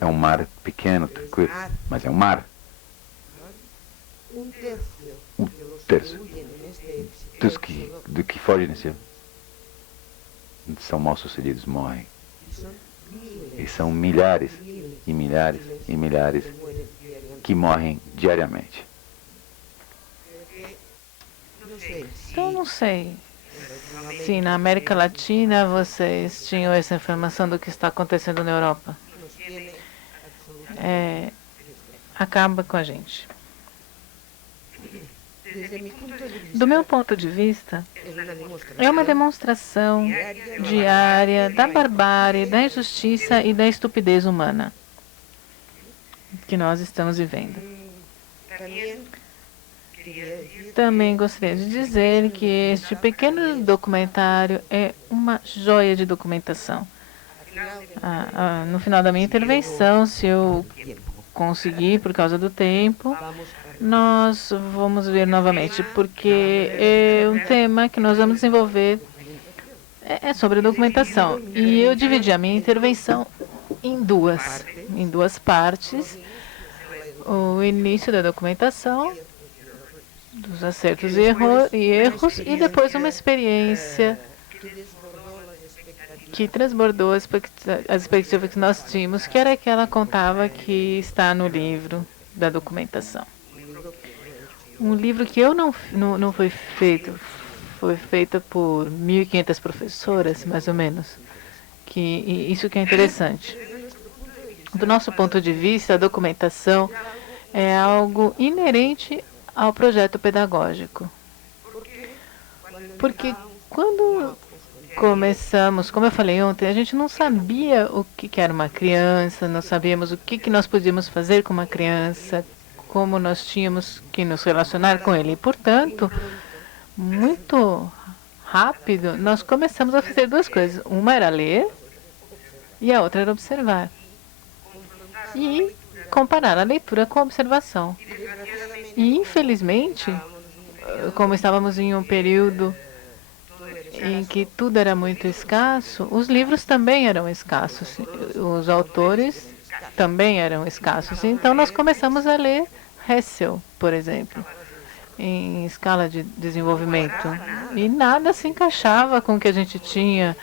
É um mar pequeno, tranquilo, mas é um mar. Um terço do que fogem nesse ano são mal sucedidos, morrem. E são milhares e milhares e milhares que morrem diariamente. Então, não sei se na América Latina vocês tinham essa informação do que está acontecendo na Europa. Acaba com a gente. Do meu ponto de vista, é uma demonstração diária da barbárie, da injustiça e da estupidez humana que nós estamos vivendo. Também gostaria de dizer que este pequeno documentário é uma joia de documentação. No final da minha intervenção, se eu conseguir, por causa do tempo, nós vamos ver novamente, porque é um tema que nós vamos desenvolver, é sobre documentação. E eu dividi a minha intervenção em duas partes. O início da documentação, dos acertos e erros, e depois uma experiência que transbordou as expectativas que nós tínhamos, que era que ela contava que está no livro da documentação. Um livro que não foi feito, foi feito por 1.500 professoras, mais ou menos. Isso que é interessante. Do nosso ponto de vista, a documentação é algo inerente ao projeto pedagógico. Porque quando começamos, como eu falei ontem, a gente não sabia o que era uma criança, não sabíamos o que nós podíamos fazer com uma criança, como nós tínhamos que nos relacionar com ele. E, portanto, muito rápido, nós começamos a fazer duas coisas. Uma era ler e a outra era observar. E comparar a leitura com a observação. E, infelizmente, como estávamos em um período em que tudo era muito escasso, os livros também eram escassos, os autores também eram escassos. Então, nós começamos a ler Hessel, por exemplo, em escala de desenvolvimento. E nada se encaixava com o que a gente tinha,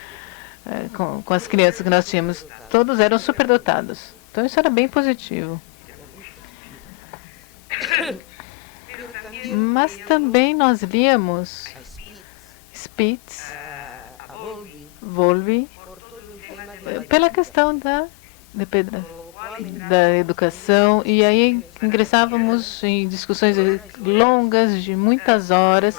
com as crianças que nós tínhamos. Todos eram superdotados. Então, isso era bem positivo. Mas também nós líamos Spitz, Volvi, pela questão da educação, e aí ingressávamos em discussões longas, de muitas horas,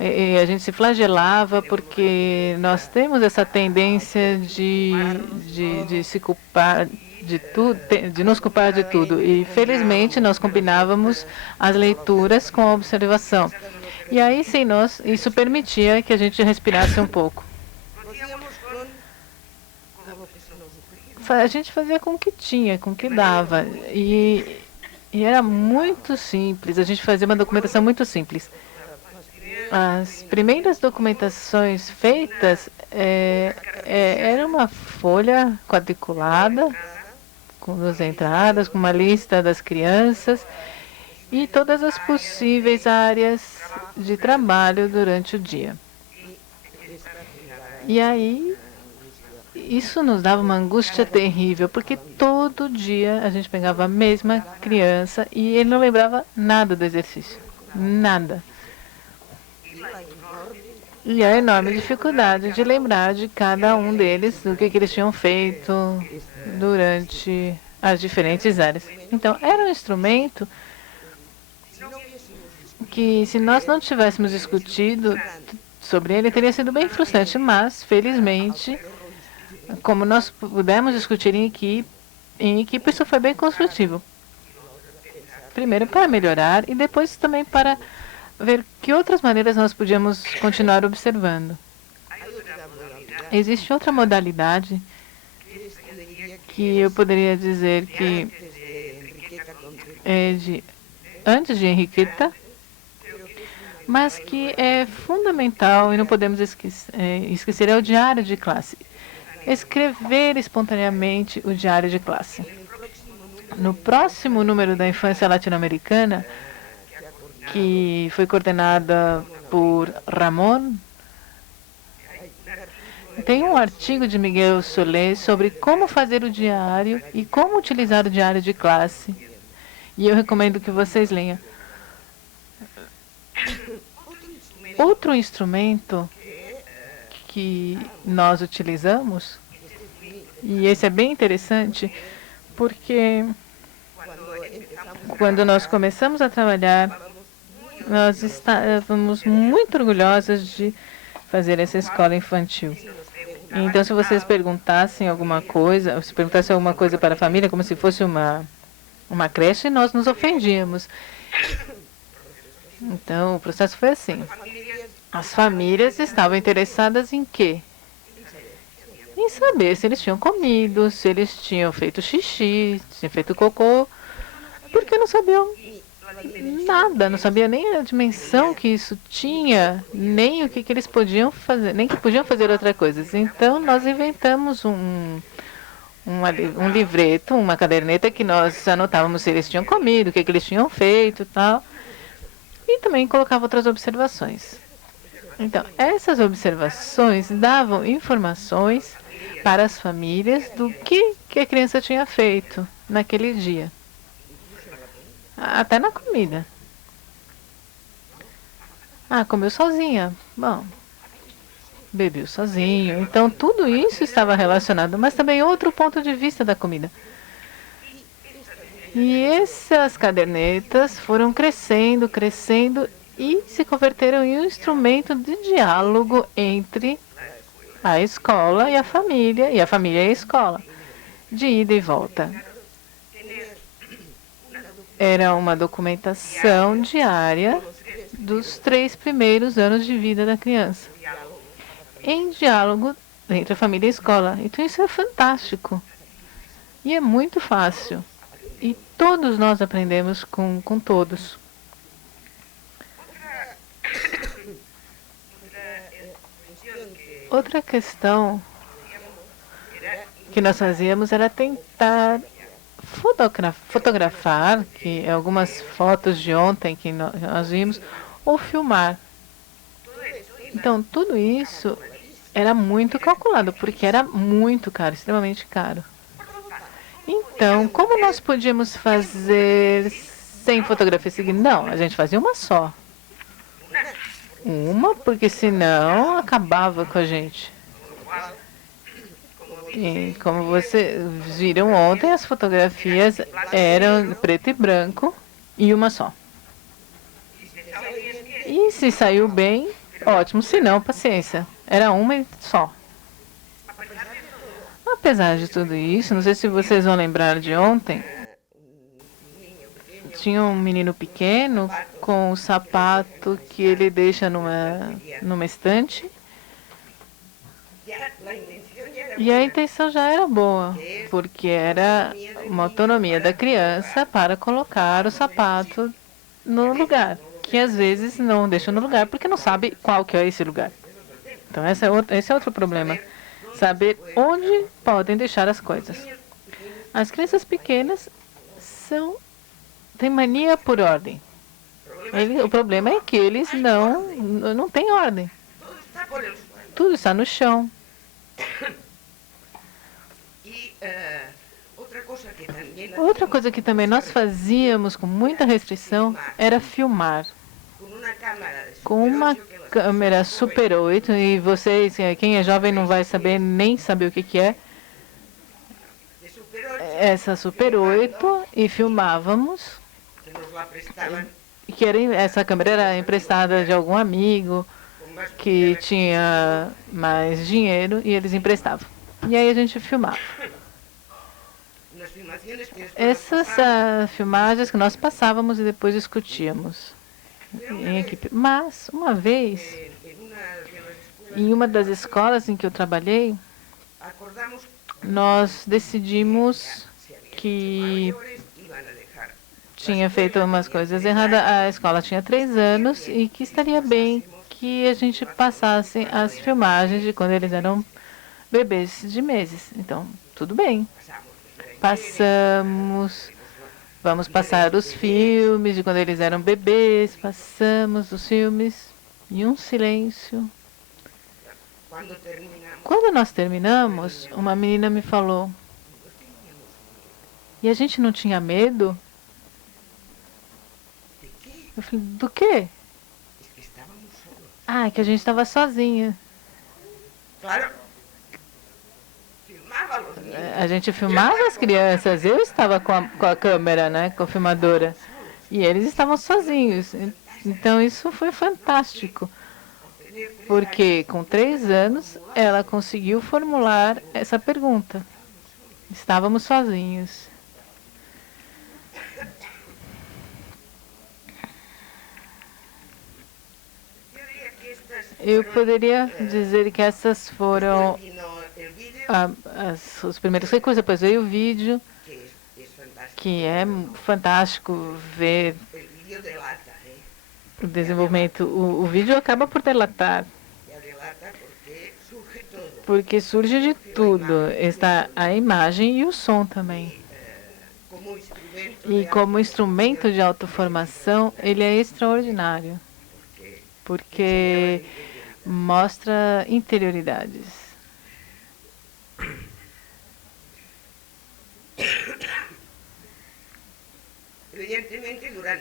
e a gente se flagelava porque nós temos essa tendência de se culpar de tudo, de nos culpar de tudo. E, felizmente, nós combinávamos as leituras com a observação. E aí, sim, isso permitia que a gente respirasse um pouco. A gente fazia com o que tinha, com o que dava. E era muito simples. A gente fazia uma documentação muito simples. As primeiras documentações feitas era uma folha quadriculada, com 2 entradas, com uma lista das crianças e todas as possíveis áreas de trabalho durante o dia. E aí, isso nos dava uma angústia terrível, porque todo dia a gente pegava a mesma criança e ele não lembrava nada do exercício. Nada. E a enorme dificuldade de lembrar de cada um deles, do que eles tinham feito durante as diferentes áreas. Então, era um instrumento que, se nós não tivéssemos discutido sobre ele, teria sido bem frustrante, mas, felizmente, como nós pudemos discutir em equipe, isso foi bem construtivo. Primeiro, para melhorar, e depois também para ver que outras maneiras nós podíamos continuar observando. Existe outra modalidade que eu poderia dizer que é antes de Henriqueta, mas que é fundamental e não podemos esquecer, é o diário de classe. Escrever espontaneamente o diário de classe. No próximo número da Infância Latino-Americana, que foi coordenada por Ramon, tem um artigo de Miguel Solé sobre como fazer o diário e como utilizar o diário de classe. E eu recomendo que vocês leiam. Outro instrumento que nós utilizamos, e esse é bem interessante, porque quando nós começamos a trabalhar, nós estávamos muito orgulhosas de fazer essa escola infantil. Então, se vocês perguntassem alguma coisa, se perguntassem alguma coisa para a família, como se fosse uma creche, nós nos ofendíamos. Então, o processo foi assim. As famílias estavam interessadas em quê? Em saber se eles tinham comido, se eles tinham feito xixi, se tinham feito cocô, porque não sabiam nada, não sabia nem a dimensão que isso tinha, nem o que eles podiam fazer, nem que podiam fazer outras coisas. Então, nós inventamos um livreto, uma caderneta que nós anotávamos se eles tinham comido, o que eles tinham feito e tal. E também colocava outras observações. Então, essas observações davam informações para as famílias do que a criança tinha feito naquele dia. Até na comida. Comeu sozinha. Bom, bebeu sozinho. Então, tudo isso estava relacionado, mas também outro ponto de vista da comida. E essas cadernetas foram crescendo e se converteram em um instrumento de diálogo entre a escola e a família e a escola, de ida e volta. Era uma documentação diária dos 3 primeiros anos de vida da criança, em diálogo entre a família e a escola. Então, isso é fantástico. E é muito fácil. E todos nós aprendemos com todos. Outra questão que nós fazíamos era tentar fotografar, que algumas fotos de ontem que nós vimos, ou filmar. Então, tudo isso era muito calculado, porque era muito caro, extremamente caro. Então, como nós podíamos fazer sem fotografia seguida? Não, a gente fazia uma só. Uma, porque senão acabava com a gente. E como vocês viram ontem, as fotografias eram preto e branco e uma só. E se saiu bem, ótimo. Se não, paciência. Era uma e só. Apesar de tudo isso, não sei se vocês vão lembrar de ontem, tinha um menino pequeno com o sapato que ele deixa numa estante. E a intenção já era boa, porque era uma autonomia da criança para colocar o sapato no lugar, que às vezes não deixa no lugar, porque não sabe qual que é esse lugar. Então, esse é outro problema. Saber onde podem deixar as coisas. As crianças pequenas têm mania por ordem. O problema é que eles não têm ordem. Tudo está no chão. Outra coisa que também nós fazíamos com muita restrição era filmar. Com uma câmera Super 8, e vocês, quem é jovem não vai saber nem saber o que é. Essa Super 8, e filmávamos. Essa câmera era emprestada de algum amigo que tinha mais dinheiro e eles emprestavam. E aí a gente filmava. Essas filmagens que nós passávamos e depois discutíamos em equipe. Mas, uma vez, em uma das escolas em que eu trabalhei, nós decidimos que tinha feito umas coisas erradas. A escola tinha 3 anos e que estaria bem que a gente passasse as filmagens de quando eles eram bebês de meses. Então, tudo bem. Vamos passar os filmes de quando eles eram bebês, passamos os filmes e um silêncio. Quando nós terminamos, uma menina me falou, e a gente não tinha medo? Eu falei, do quê? Ah, é que a gente estava sozinha. A gente filmava as crianças, eu estava com a câmera, né, com a filmadora, e eles estavam sozinhos. Então isso foi fantástico, porque com 3 anos ela conseguiu formular essa pergunta. Estávamos sozinhos. Eu poderia dizer que essas foram os primeiros recursos. Depois veio o vídeo, que é fantástico ver o desenvolvimento. O vídeo acaba por delatar, porque surge de tudo. Está a imagem e o som também. E como instrumento de autoformação, ele é extraordinário, porque mostra interioridades.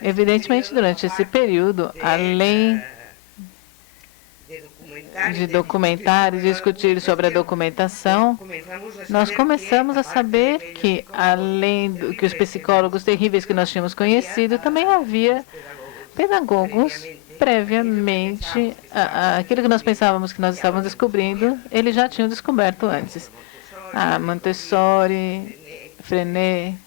Evidentemente, durante esse período, além de documentar e discutir sobre a documentação, nós começamos a saber que, além do que os psicólogos terríveis que nós tínhamos conhecido, também havia pedagogos previamente, aquilo que nós pensávamos que nós estávamos descobrindo, eles já tinham descoberto antes. Montessori, Freinet,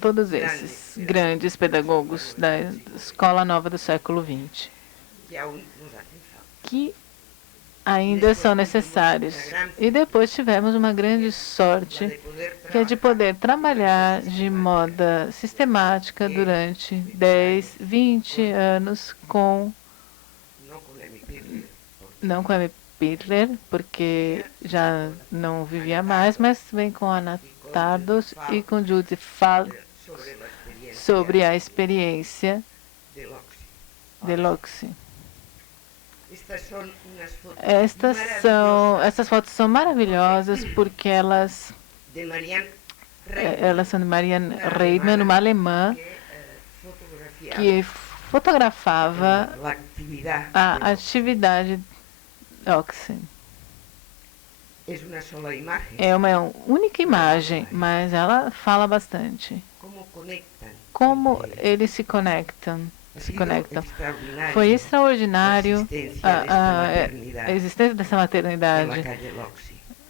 todos esses grandes pedagogos da Escola Nova do século XX, que ainda são necessários. E depois tivemos uma grande sorte, que é de poder trabalhar de modo sistemática durante 10, 20 anos não com Amy Pittler, porque já não vivia mais, mas também com Anna Tardos e com Judy Falk sobre a experiência de Loxi. Essas fotos são maravilhosas porque elas são de Marianne Reitman, uma alemã que fotografava a atividade Loxi. É uma única imagem, mas ela fala bastante. Como eles se conectam. Foi extraordinário a existência dessa maternidade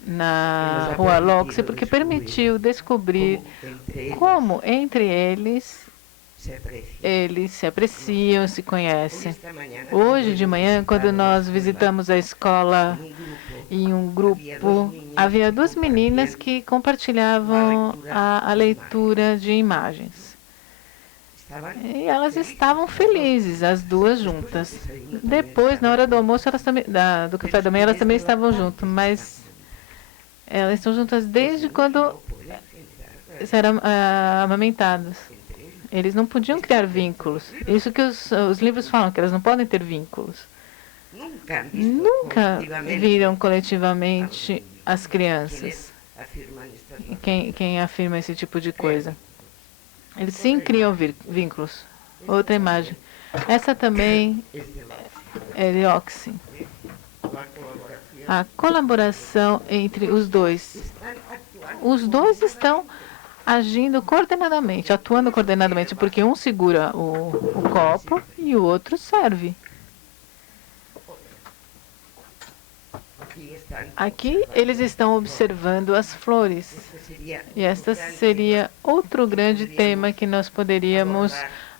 na Rua Loxi, porque permitiu descobrir como entre eles se apreciam, se conhecem. Hoje de manhã, quando nós visitamos a escola em um grupo, havia 2 meninas que compartilhavam a leitura de imagens. E elas estavam felizes, as 2 juntas. Depois, na hora do almoço, do café da manhã, elas também estavam juntas, mas elas estão juntas desde quando eram amamentadas. Eles não podiam criar vínculos. Isso que os livros falam, que elas não podem ter vínculos. Nunca viram coletivamente as crianças. quem afirma esse tipo de coisa. Eles sim criam vínculos. Outra imagem. Essa também é de Oxy. A colaboração entre os dois. Os dois estão agindo coordenadamente, atuando coordenadamente, porque um segura o copo e o outro serve. Aqui eles estão observando as flores. E este seria outro grande tema que nós poderíamos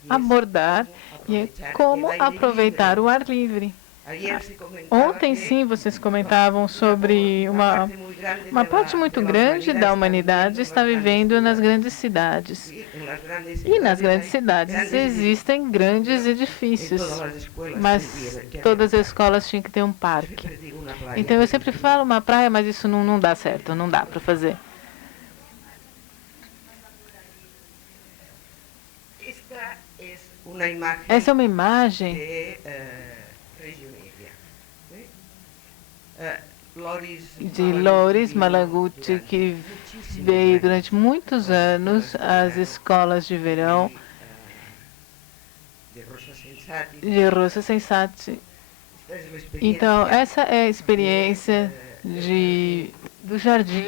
abordar, e é como aproveitar o ar livre. Ontem, sim, vocês comentavam sobre uma parte muito grande da humanidade está vivendo nas grandes cidades. E nas grandes cidades existem grandes edifícios, mas todas as escolas tinham que ter um parque. Então, eu sempre falo uma praia, mas isso não dá certo, não dá para fazer. Essa é uma imagem de Loris Malaguti, que veio durante muitos anos às escolas de verão de Rosa Sensati. Então, essa é a experiência do jardim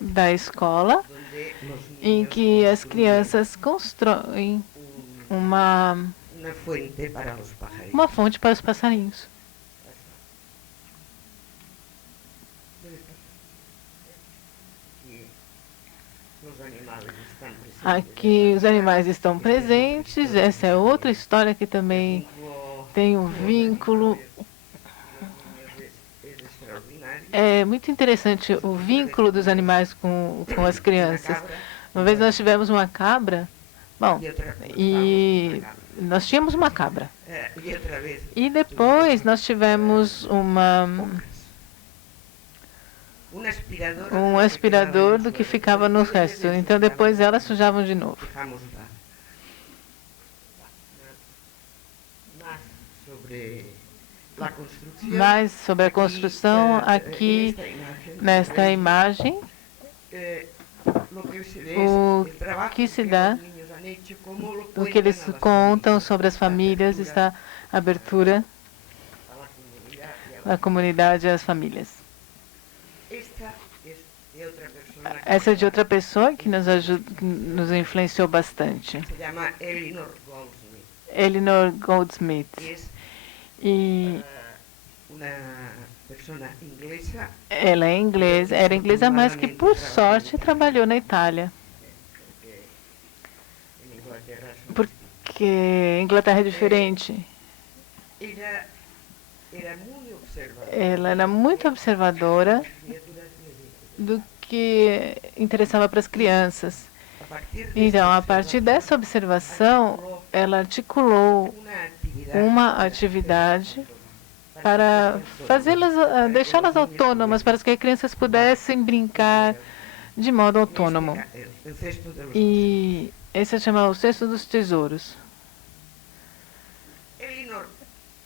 da escola, em que as crianças constroem uma fonte para os passarinhos. Aqui os animais estão presentes. Essa é outra história que também tem um vínculo. É muito interessante o vínculo dos animais com as crianças. Uma vez nós tivemos uma cabra. Bom, e nós tínhamos uma cabra. E depois nós tivemos um aspirador do que ficava no resto. Então depois elas sujavam de novo. Mais sobre a construção, aqui nesta imagem, o que se dá, o que eles contam sobre as famílias, está a abertura da comunidade e as famílias. Essa é de outra pessoa que nos influenciou bastante. Eleanor Goldsmith. E ela é inglesa, era inglesa, mas que por sorte trabalhou na Itália. Porque Inglaterra é diferente. Ela era muito observadora do que interessava para as crianças. Então, a partir dessa observação, ela articulou uma atividade para deixá-las autônomas, para que as crianças pudessem brincar de modo autônomo. E esse se chama o Cesto dos Tesouros.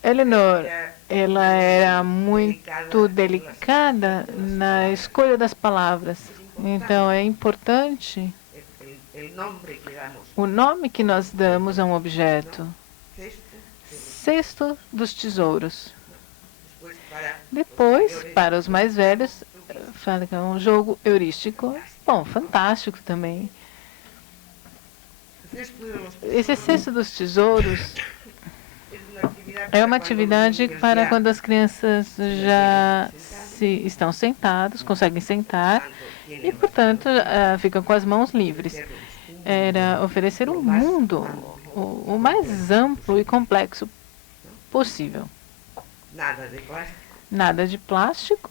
Eleanor, ela era muito delicada na escolha das palavras. Então, é importante o nome que nós damos a um objeto. Cesto dos Tesouros. Depois, para os mais velhos, fala que é um jogo heurístico. Bom, fantástico também. Esse Cesto dos Tesouros é uma atividade para quando as crianças já estão sentados, conseguem sentar e, portanto, ficam com as mãos livres. Era oferecer um mundo o mais amplo e complexo possível. Nada de plástico.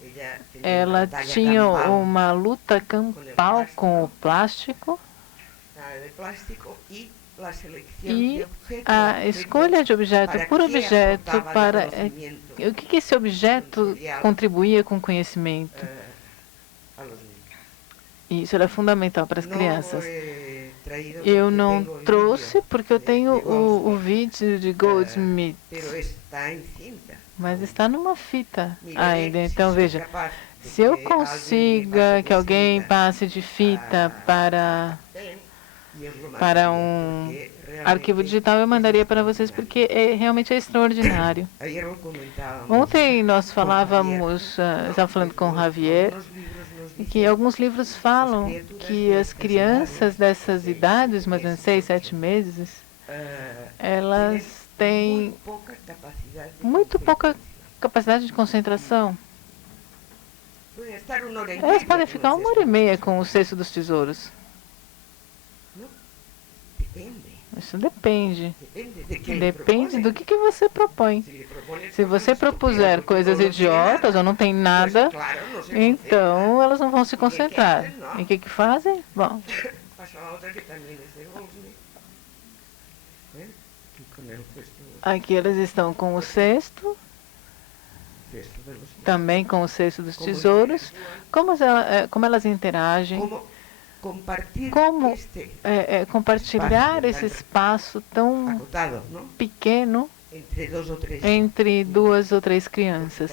Ela tinha uma luta campal com o plástico. E a escolha de objeto por objeto para o que esse objeto contribuía com o conhecimento. Isso era fundamental para as crianças. Eu não trouxe porque eu tenho o vídeo de Goldsmith, mas está numa fita ainda. Então, veja, Se eu consiga que alguém passe de fita para um arquivo digital, eu mandaria para vocês, porque realmente é extraordinário. Ontem nós estava falando com o Javier, que alguns livros falam que as crianças dessas idades, mais ou menos 6, 7 meses, elas têm muito pouca capacidade de concentração. Elas podem ficar 1h30 com o Cesto dos Tesouros. Isso depende. Depende do que você propõe. Se você propuser coisas idiotas ou não tem nada, então elas não vão se concentrar. E o que fazem? Bom, aqui elas estão com o cesto, também com o Cesto dos Tesouros. Como elas interagem? Como compartilhar esse espaço tão pequeno entre 2 ou 3 crianças?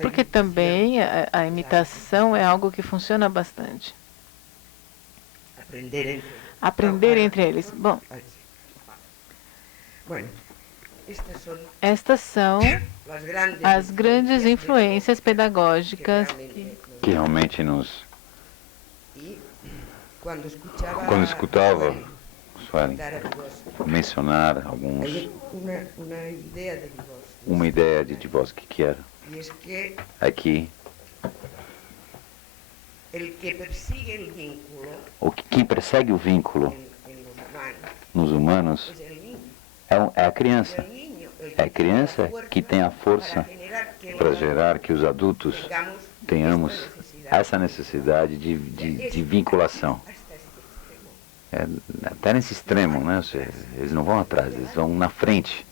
Porque também a imitação é algo que funciona bastante. Aprender entre eles. Bom, estas são as grandes influências pedagógicas que realmente quando escutava Suelen mencionar uma ideia de Dvořák, que era aqui quem persegue o vínculo nos humanos é a criança. É a criança que tem a força para gerar que os adultos tenhamos essa necessidade de vinculação. Até nesse extremo, né? Eles não vão atrás, eles vão na frente.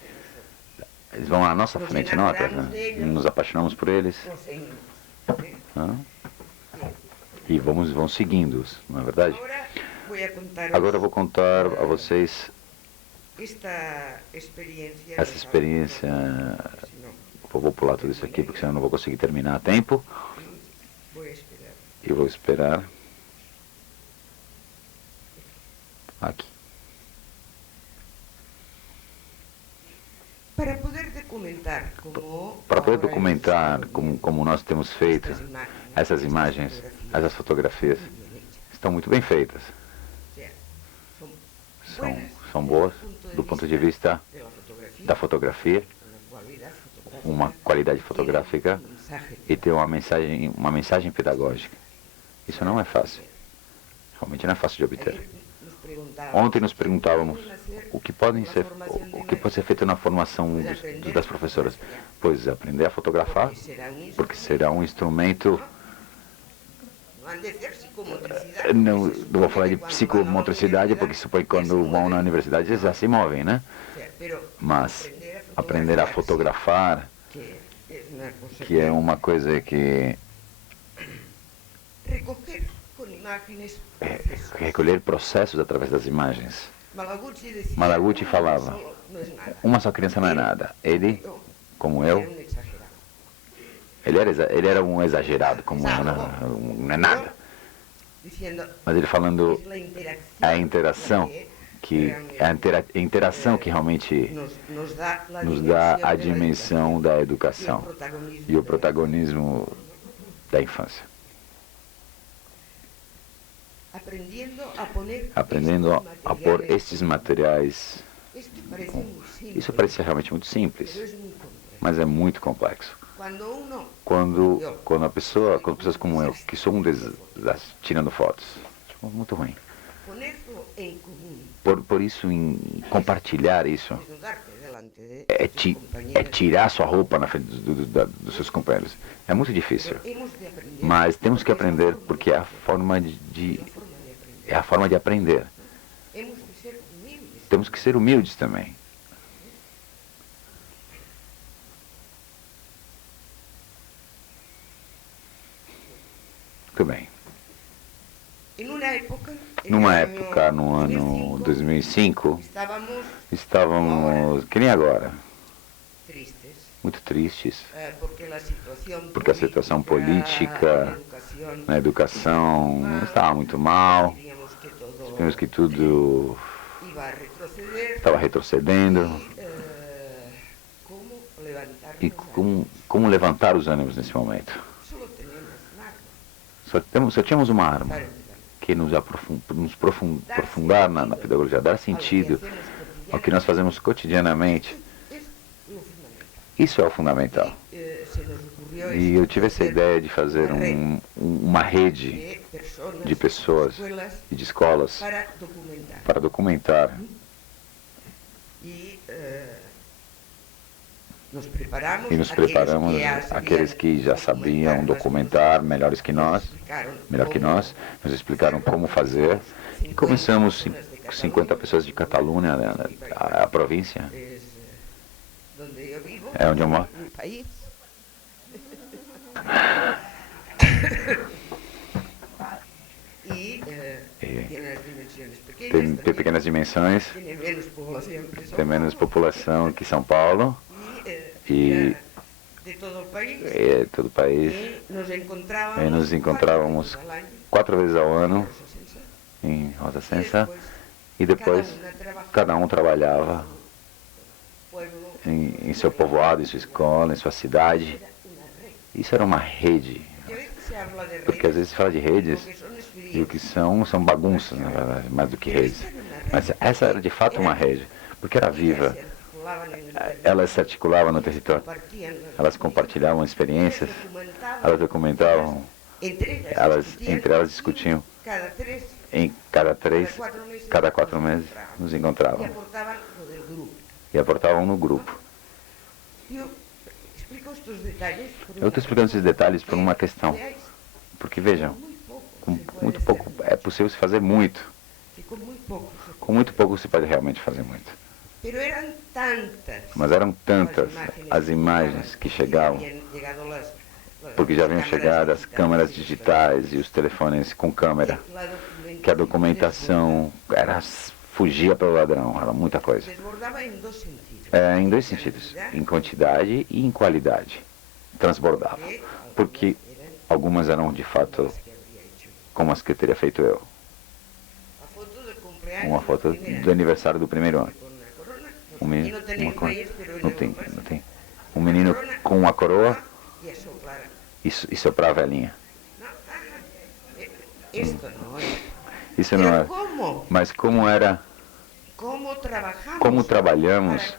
Eles vão à nossa frente, não atrás. Né? Nos apaixonamos por eles. E vão seguindo-os, não é verdade? Agora eu vou contar a vocês essa experiência. Vou pular tudo isso aqui, porque senão eu não vou conseguir terminar a tempo. E vou esperar aqui. Para poder documentar como nós temos feito essas imagens, essas fotografias, estão muito bem feitas. São boas do ponto de vista da fotografia, uma qualidade fotográfica e ter uma mensagem pedagógica. Isso não é fácil. Realmente não é fácil de obter. Ontem nos perguntávamos o que pode ser feito na formação das professoras. Pois aprender a fotografar, porque será um instrumento. Não vou falar de psicomotricidade, porque supõe que quando vão na universidade eles já se movem, né? Mas aprender a fotografar, que é uma coisa que recolher processos através das imagens. Malaguti falava, uma só criança não é nada. Ele, como eu, ele era um exagerado, como não é nada. Mas ele falando a interação que realmente nos dá a dimensão da educação e o protagonismo da infância. Aprendendo a pôr estes materiais. Isso parece realmente muito simples, mas é muito complexo. Quando pessoas como eu, que sou tirando fotos, muito ruim. Por isso, em compartilhar isso, é tirar sua roupa na frente dos seus companheiros. É muito difícil. Mas temos que aprender, porque é a forma de aprender. Temos que ser humildes também. Muito bem. Numa época, no ano 2005, estávamos, que nem agora, muito tristes, porque a situação política na educação estava muito mal, vimos que tudo estava retrocedendo. E como levantar os ânimos nesse momento? Só tínhamos uma arma, que nos aprofundar na pedagogia, dar sentido ao que nós fazemos cotidianamente. Isso é o fundamental. E eu tive essa ideia de fazer uma rede de pessoas e de escolas para documentar. E nos preparamos, aqueles que já sabiam documentar melhor que nós, nos explicaram como fazer. E começamos 50 pessoas de Catalunha, a província, é onde eu moro. Tem pequenas dimensões, tem menos população que São Paulo. E todo o país. E nos encontrávamos 4 vezes ao ano em Rosa Sensa, e depois cada um trabalhava em seu povoado, em sua escola, em sua cidade. Isso era uma rede, porque às vezes se fala de redes e o que são bagunças, na verdade, mais do que redes. Mas essa era de fato uma rede, porque era viva. Elas se articulavam no território, elas compartilhavam experiências, elas documentavam, entre elas discutiam. Em cada 4 meses nos encontravam e aportavam no grupo. Eu estou explicando esses detalhes por uma questão, porque vejam, com muito pouco é possível se fazer muito. Com muito pouco se pode realmente fazer muito. Mas eram tantas as imagens que chegavam, porque já haviam chegado as câmeras digitais e os telefones com câmera, que a documentação fugia pelo ladrão, era muita coisa. Em 2 sentidos, em quantidade e em qualidade. Transbordava, porque algumas eram de fato como as que eu teria feito eu. Uma foto do aniversário do 1º ano. Não tem. Um menino com uma coroa e soprar a velhinha. Isso não é. Mas como trabalhamos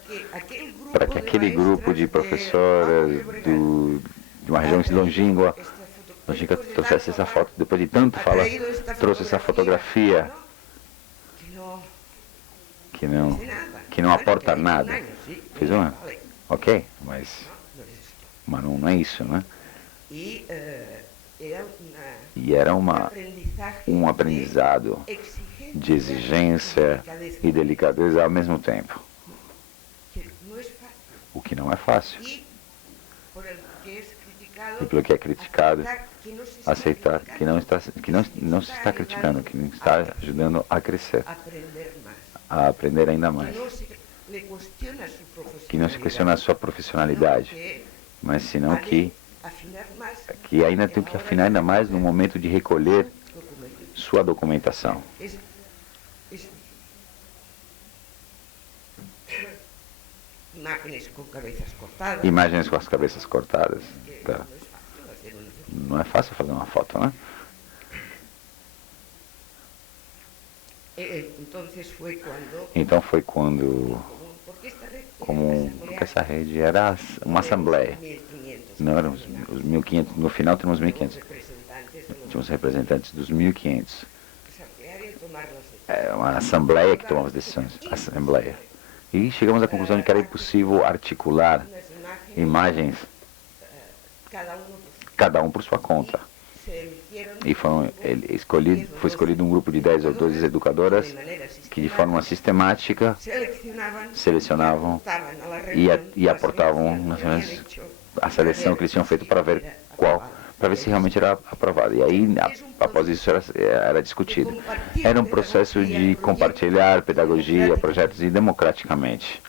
para que aquele grupo de professoras de uma região longínqua trouxesse essa foto, depois de tanto falar, trouxe essa fotografia que não aporta nada. Fez uma? Ok, mas não é isso, né? E era um aprendizado de exigência e delicadeza ao mesmo tempo. O que não é fácil. E pelo que é criticado, aceitar que não se está criticando, que não está ajudando a crescer, a aprender ainda mais. Que não se questiona a sua profissionalidade, mas senão que ainda tem que afinar ainda mais no momento de recolher sua documentação. Imagens com as cabeças cortadas. Tá. Não é fácil fazer uma foto, né? Então foi quando, porque essa rede era uma assembleia. Não eram os 1.500, no final temos 1.500. Tínhamos representantes dos 1.500. É uma assembleia que tomava as decisões. Assembleia. E chegamos à conclusão de que era impossível articular imagens, cada um por sua conta. E foi escolhido um grupo de 10 ou 12 educadoras que de forma sistemática selecionavam e aportavam a seleção que eles tinham feito para ver se realmente era aprovado. E aí, após isso, era discutido. Era um processo de compartilhar pedagogia, projetos e democraticamente.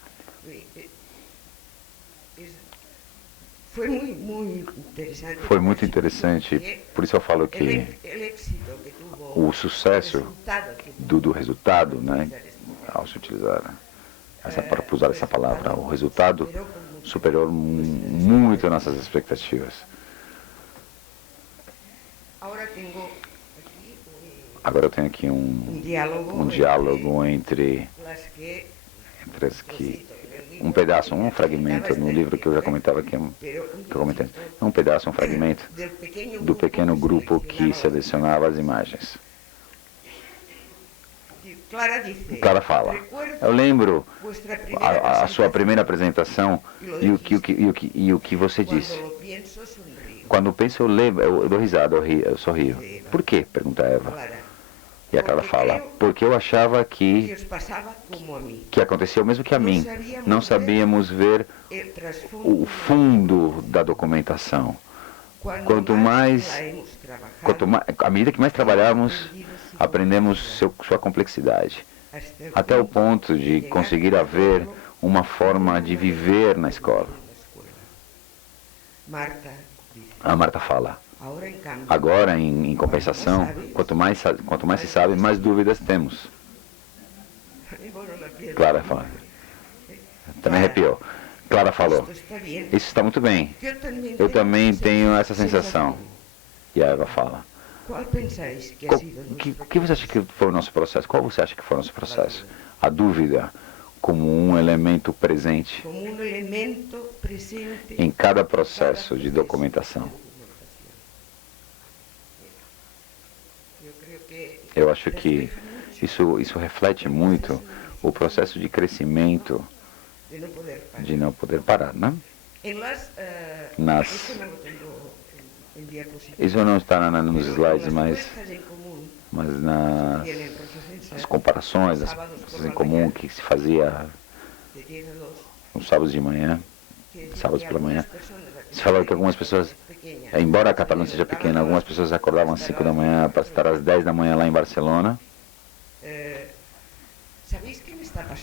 Foi muito interessante, por isso eu falo que o sucesso do resultado, né, ao se utilizar para usar essa palavra, o resultado superou muito nossas expectativas. Agora eu tenho aqui um diálogo entre as que um pedaço, um fragmento no livro que eu já comentava aqui, um pedaço, um fragmento do pequeno grupo que selecionava as imagens. Clara fala: eu lembro a sua primeira apresentação e o que você disse. Quando penso, eu lembro, eu dou risada, eu sorrio. Por quê? Pergunta a Eva. E a Clara fala: porque eu achava que acontecia o mesmo que a mim. Não sabíamos ver o fundo da documentação. À medida que mais trabalhamos, aprendemos sua complexidade. Até o ponto de conseguir haver uma forma de viver na escola. A Marta fala: agora, em compensação, quanto mais se sabe, mais dúvidas temos. Clara fala. Também arrepiou. Clara falou: isso está muito bem. Eu também tenho essa sensação. E a Eva fala: o que você acha que foi o nosso processo? Qual você acha que foi o nosso processo? A dúvida como um elemento presente em cada processo de documentação. Eu acho que isso reflete muito o processo de crescimento, de não poder parar, né? Isso não está nos slides, mas nas comparações, as coisas em comum que se fazia nos sábados de manhã, sábados pela manhã. Se falou que algumas pessoas, embora a Catalunha seja pequena, algumas pessoas acordavam às 5 da manhã para estar às 10 da manhã lá em Barcelona.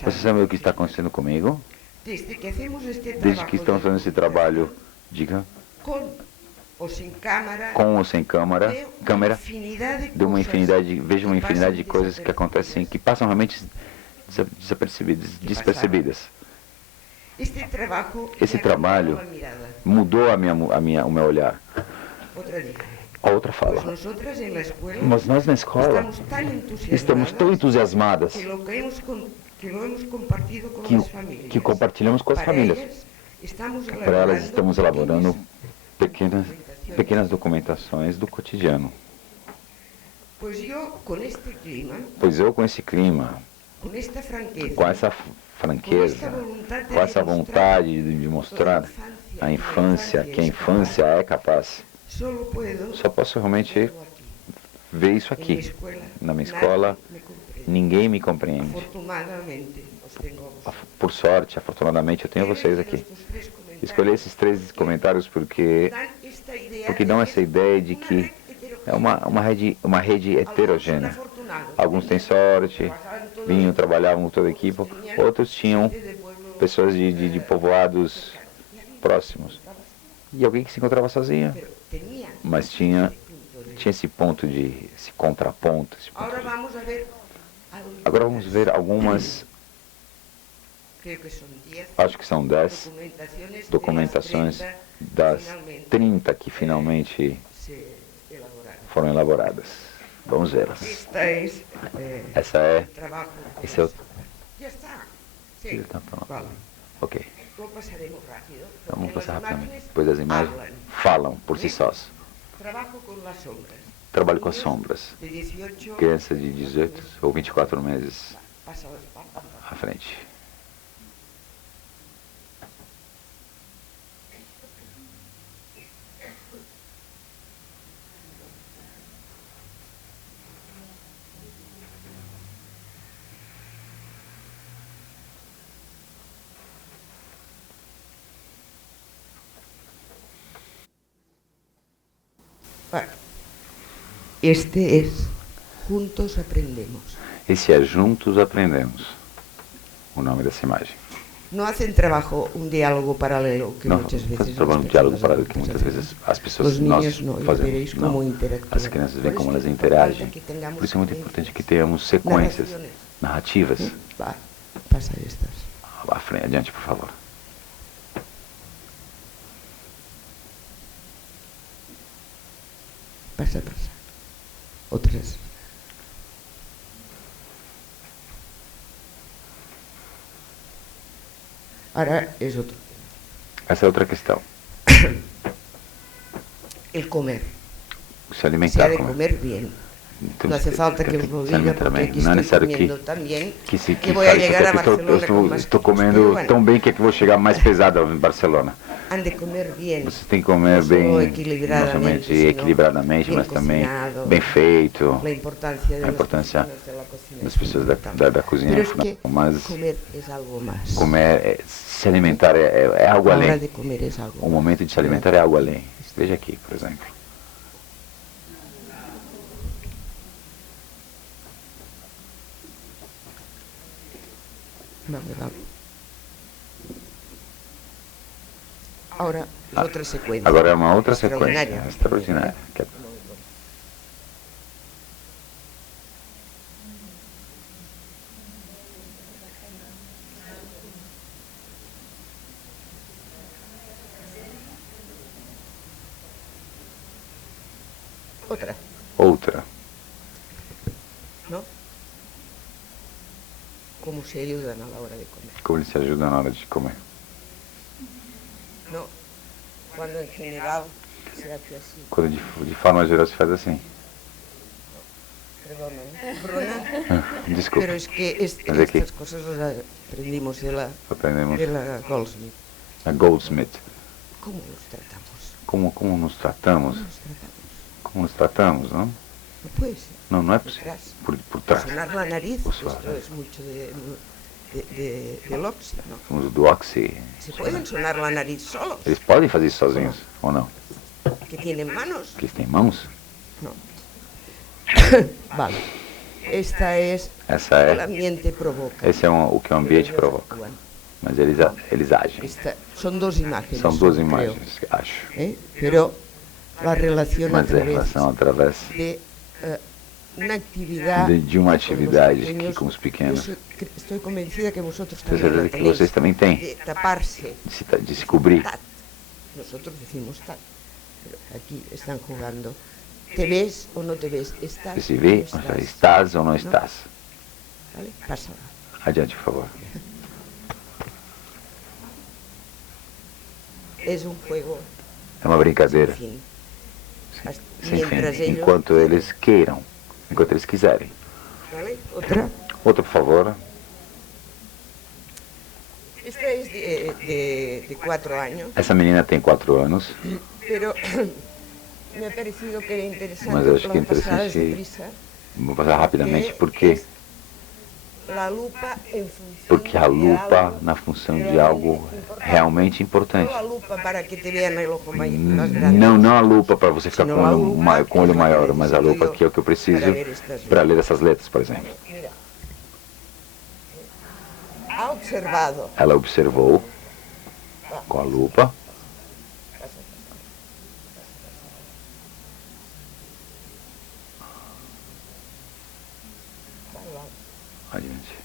Você sabe o que está acontecendo comigo? Desde que estamos fazendo esse trabalho, diga, com ou sem câmera, vejo uma infinidade de coisas que acontecem, que passam realmente despercebidas. Esse trabalho mudou o meu olhar. A outra fala: mas nós na escola estamos tão entusiasmadas que compartilhamos com as famílias. Para elas estamos elaborando pequenas documentações do cotidiano. Pois eu, com esse clima, com essa franqueza, com essa vontade de mostrar a infância, que a infância é capaz, só posso realmente ver isso aqui. Na minha escola, ninguém me compreende. Por sorte, afortunadamente, eu tenho vocês aqui. Escolhi esses 3 comentários porque dão essa ideia de que é uma rede heterogênea. Alguns têm sorte, vinham, trabalhavam toda a equipe, outros tinham pessoas de povoados próximos. E alguém que se encontrava sozinha, mas tinha esse ponto esse contraponto. Agora vamos ver algumas, acho que são 10 documentações das 30 que finalmente foram elaboradas. Vamos vê-las. Esse é o... Ok. Vamos passar rapidamente, pois as imagens falam por si sós. Trabalho com as sombras. Criança de 18 ou 24 meses à frente. Este é Juntos Aprendemos. Esse é Juntos Aprendemos, o nome dessa imagem. não fazem diálogo paralelo que muitas vezes as pessoas nós fazemos. Não. As crianças veem como elas interagem. Por isso é muito importante que tenhamos sequências narrativas. Passa estas. À frente, adiante, por favor. Passa. Outras. Ahora es otro. Essa é outra questão. El comer. Se alimentar. Se ha de comer bien. No hace falta que os lo diga, porque aquí estoy comiendo tan bien que voy a llegar a Barcelona con más estou comendo tão bem que vou chegar mais pesado em Barcelona. Han de comer bien. Vocês têm que comer bem, não somente equilibradamente, mas também bem feito. A importância das pessoas da cozinha. Mas se alimentar é algo além. O momento de se alimentar é algo além. Veja aqui, por exemplo. Agora é uma outra sequência extraordinária. Outra. Não? Como se ajudam na hora de comer. Como eles se ajudam na hora de comer. Não. Quando em geral se faz assim. Quando de forma geral se faz assim. Perdona, Bruna. Desculpa. Pero es que estas cosas las aprendimos de la Goldsmith. A Goldsmith. Como nos tratamos? Como nos tratamos? Como nos tratamos, não? Não pode ser. Não é possível. Por trás. Sonar la nariz, esto es mucho del Oxy, ¿no? Do Oxy. Se podem sonar la nariz solos. Eles podem fazer isso sozinhos, ou não? Que têm mãos? Que eles têm mãos? Não. Vale. Essa é o ambiente provoca. Esse é o que o ambiente provoca. Mas eles agem. São duas imagens. São duas imagens, acho. Mas a relação através de uma atividade que com os pequenos. Estou convencida que vocês também têm. De tapar-se. De se cobrir. Nós decimos tal. Aqui estão jogando. Te ves ou não te ves? Estás se vê, estás ou não estás. Vale? Passa lá. Adiante, por favor. É um jogo. É uma brincadeira. Sem fim. Enquanto eles queiram. Enquanto eles quiserem. Vale? Outra, por favor. Esta é de 4 anos. Essa menina tem 4 anos. Me ha parecido que era interessante. Mas eu acho que é interessante. Vou passar rapidamente porque a lupa na função de algo realmente importante. Não a lupa para você ficar com o olho maior, mas a lupa que é o que eu preciso para ler essas letras, por exemplo. Ela observou com a lupa. Adiante.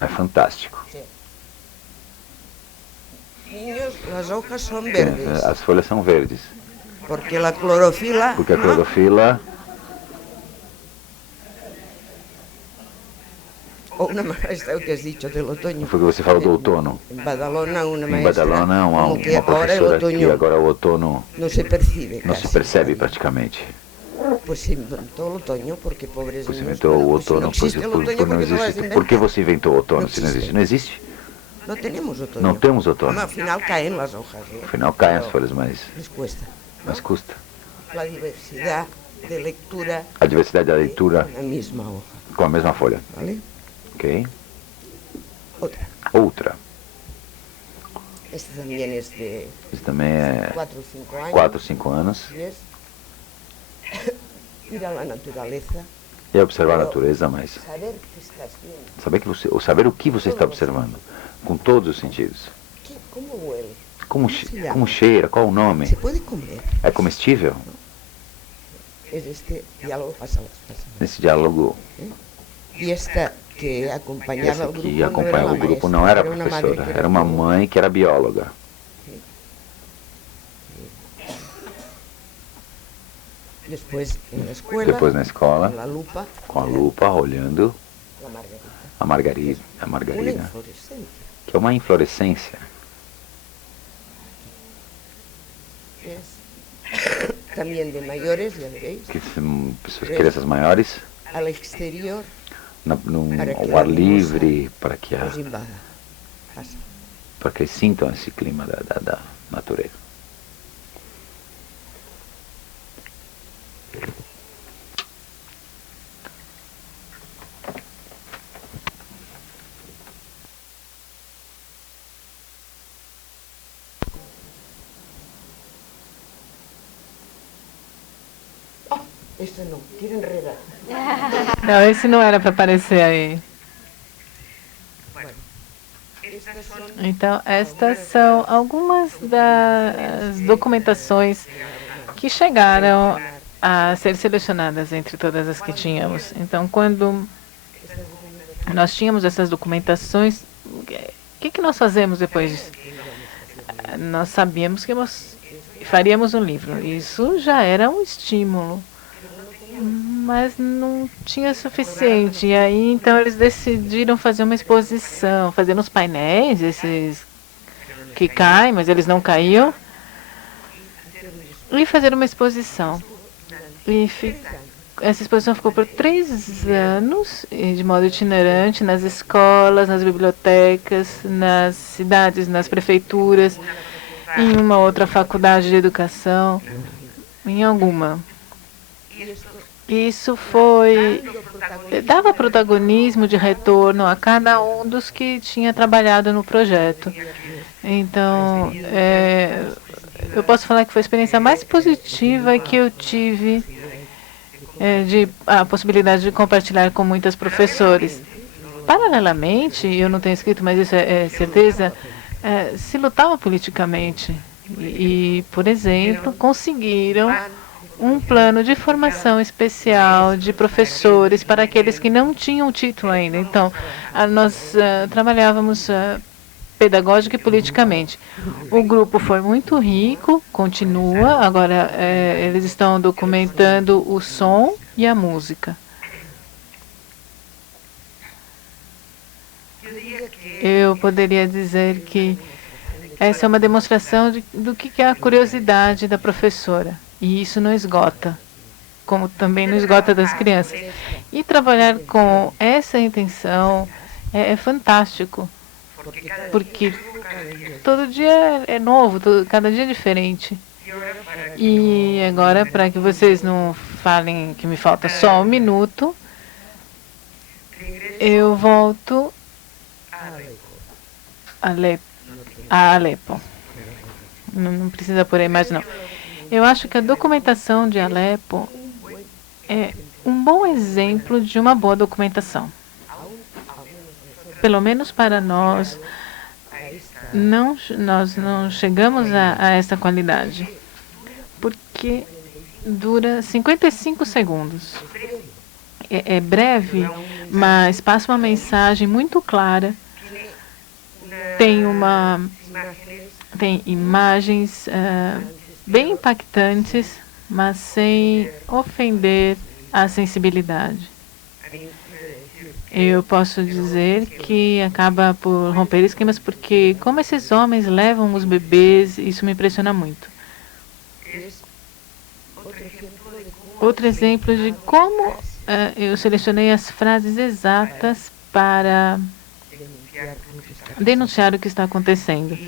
É fantástico. As hojas são verdes. As folhas são verdes. Porque a clorofila. Porque a clorofila. Uma maestra, o que has dicho del otoño. Foi o que você falou do outono. Em Badalona, uma professora que agora o outono não se percebe. Não se percebe praticamente. Pois se inventou o outono porque pobres. Você inventou o outono porque não existe. Por que você inventou o outono se não existe? Não existe. Não temos outono. Não temos outono. No final caem as hojas. No final caem as folhas, mas custa. A diversidade de leitura. A diversidade da leitura. Na mesma hoja. Com a mesma folha. Vale? Ok. Outra. Este também é de. Este também é 4 ou 5 anos. Ir à natureza. É observar a natureza, mas saber o que você está observando, com todos os sentidos. Como cheira, qual o nome? É comestível? Nesse diálogo. Essa que acompanhava o grupo não era professora, era uma mãe que era bióloga. Depois na escola, com a lupa olhando a margarida, que é uma inflorescência. Também de maiores, já veréis. Que são crianças maiores. Ao exterior. Ao ar livre, para que sintam esse clima da natureza. Esse não, tira enredar. Não, esse não era para aparecer aí. Então, estas são algumas das documentações que chegaram a ser selecionadas entre todas as que tínhamos. Então, quando nós tínhamos essas documentações, o que nós fazemos depois disso? Nós sabíamos que faríamos um livro. Isso já era um estímulo, mas não tinha suficiente. E aí, então, eles decidiram fazer uma exposição, fazer uns painéis, esses que caem, mas eles não caíam, e fazer uma exposição. E essa exposição ficou por 3 anos, de modo itinerante, nas escolas, nas bibliotecas, nas cidades, nas prefeituras, em uma outra faculdade de educação, em alguma. Isso dava protagonismo de retorno a cada um dos que tinha trabalhado no projeto. Então, eu posso falar que foi a experiência mais positiva que eu tive, a possibilidade de compartilhar com muitos professores. Paralelamente, eu não tenho escrito, mas isso é certeza, se lutava politicamente. E, por exemplo, conseguiram um plano de formação especial de professores para aqueles que não tinham título ainda. Então, nós trabalhávamos pedagógica e politicamente. O grupo foi muito rico, continua, agora eles estão documentando o som e a música. Eu poderia dizer que essa é uma demonstração do que é a curiosidade da professora. E isso não esgota, como também não esgota das crianças. E trabalhar com essa intenção é fantástico, porque todo dia é novo, cada dia é diferente. E agora, para que vocês não falem que me falta só 1 minuto, eu volto a Alepo. Não precisa pôr a imagem, não. Eu acho que a documentação de Alepo é um bom exemplo de uma boa documentação. Pelo menos para nós, nós não chegamos a essa qualidade, porque dura 55 segundos. É breve, mas passa uma mensagem muito clara. Tem imagens bem impactantes, mas sem ofender a sensibilidade. Eu posso dizer que acaba por romper esquemas, porque como esses homens levam os bebês, isso me impressiona muito. Outro exemplo de como eu selecionei as frases exatas para denunciar o que está acontecendo.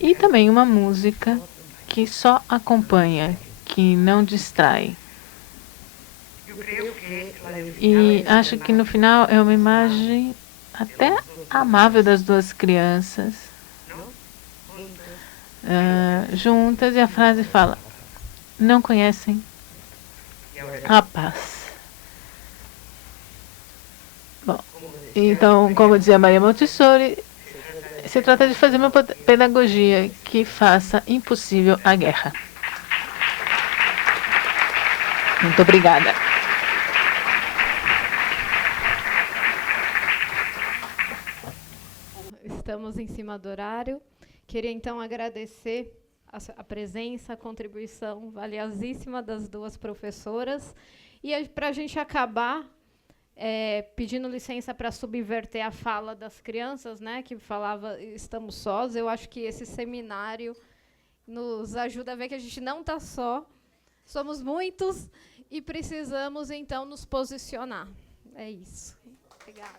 E também uma música que só acompanha, que não distrai. E acho que no final é uma imagem até amável das 2 crianças juntas, e a frase fala: não conhecem a paz. Bom, então, como dizia Maria Montessori, se trata de fazer uma pedagogia que faça impossível a guerra. Muito obrigada. Estamos em cima do horário. Queria, então, agradecer a presença, a contribuição valiosíssima das duas professoras. E, para a gente acabar, pedindo licença para subverter a fala das crianças, né, que falava estamos sós, eu acho que esse seminário nos ajuda a ver que a gente não está só, somos muitos e precisamos, então, nos posicionar. É isso. Obrigada.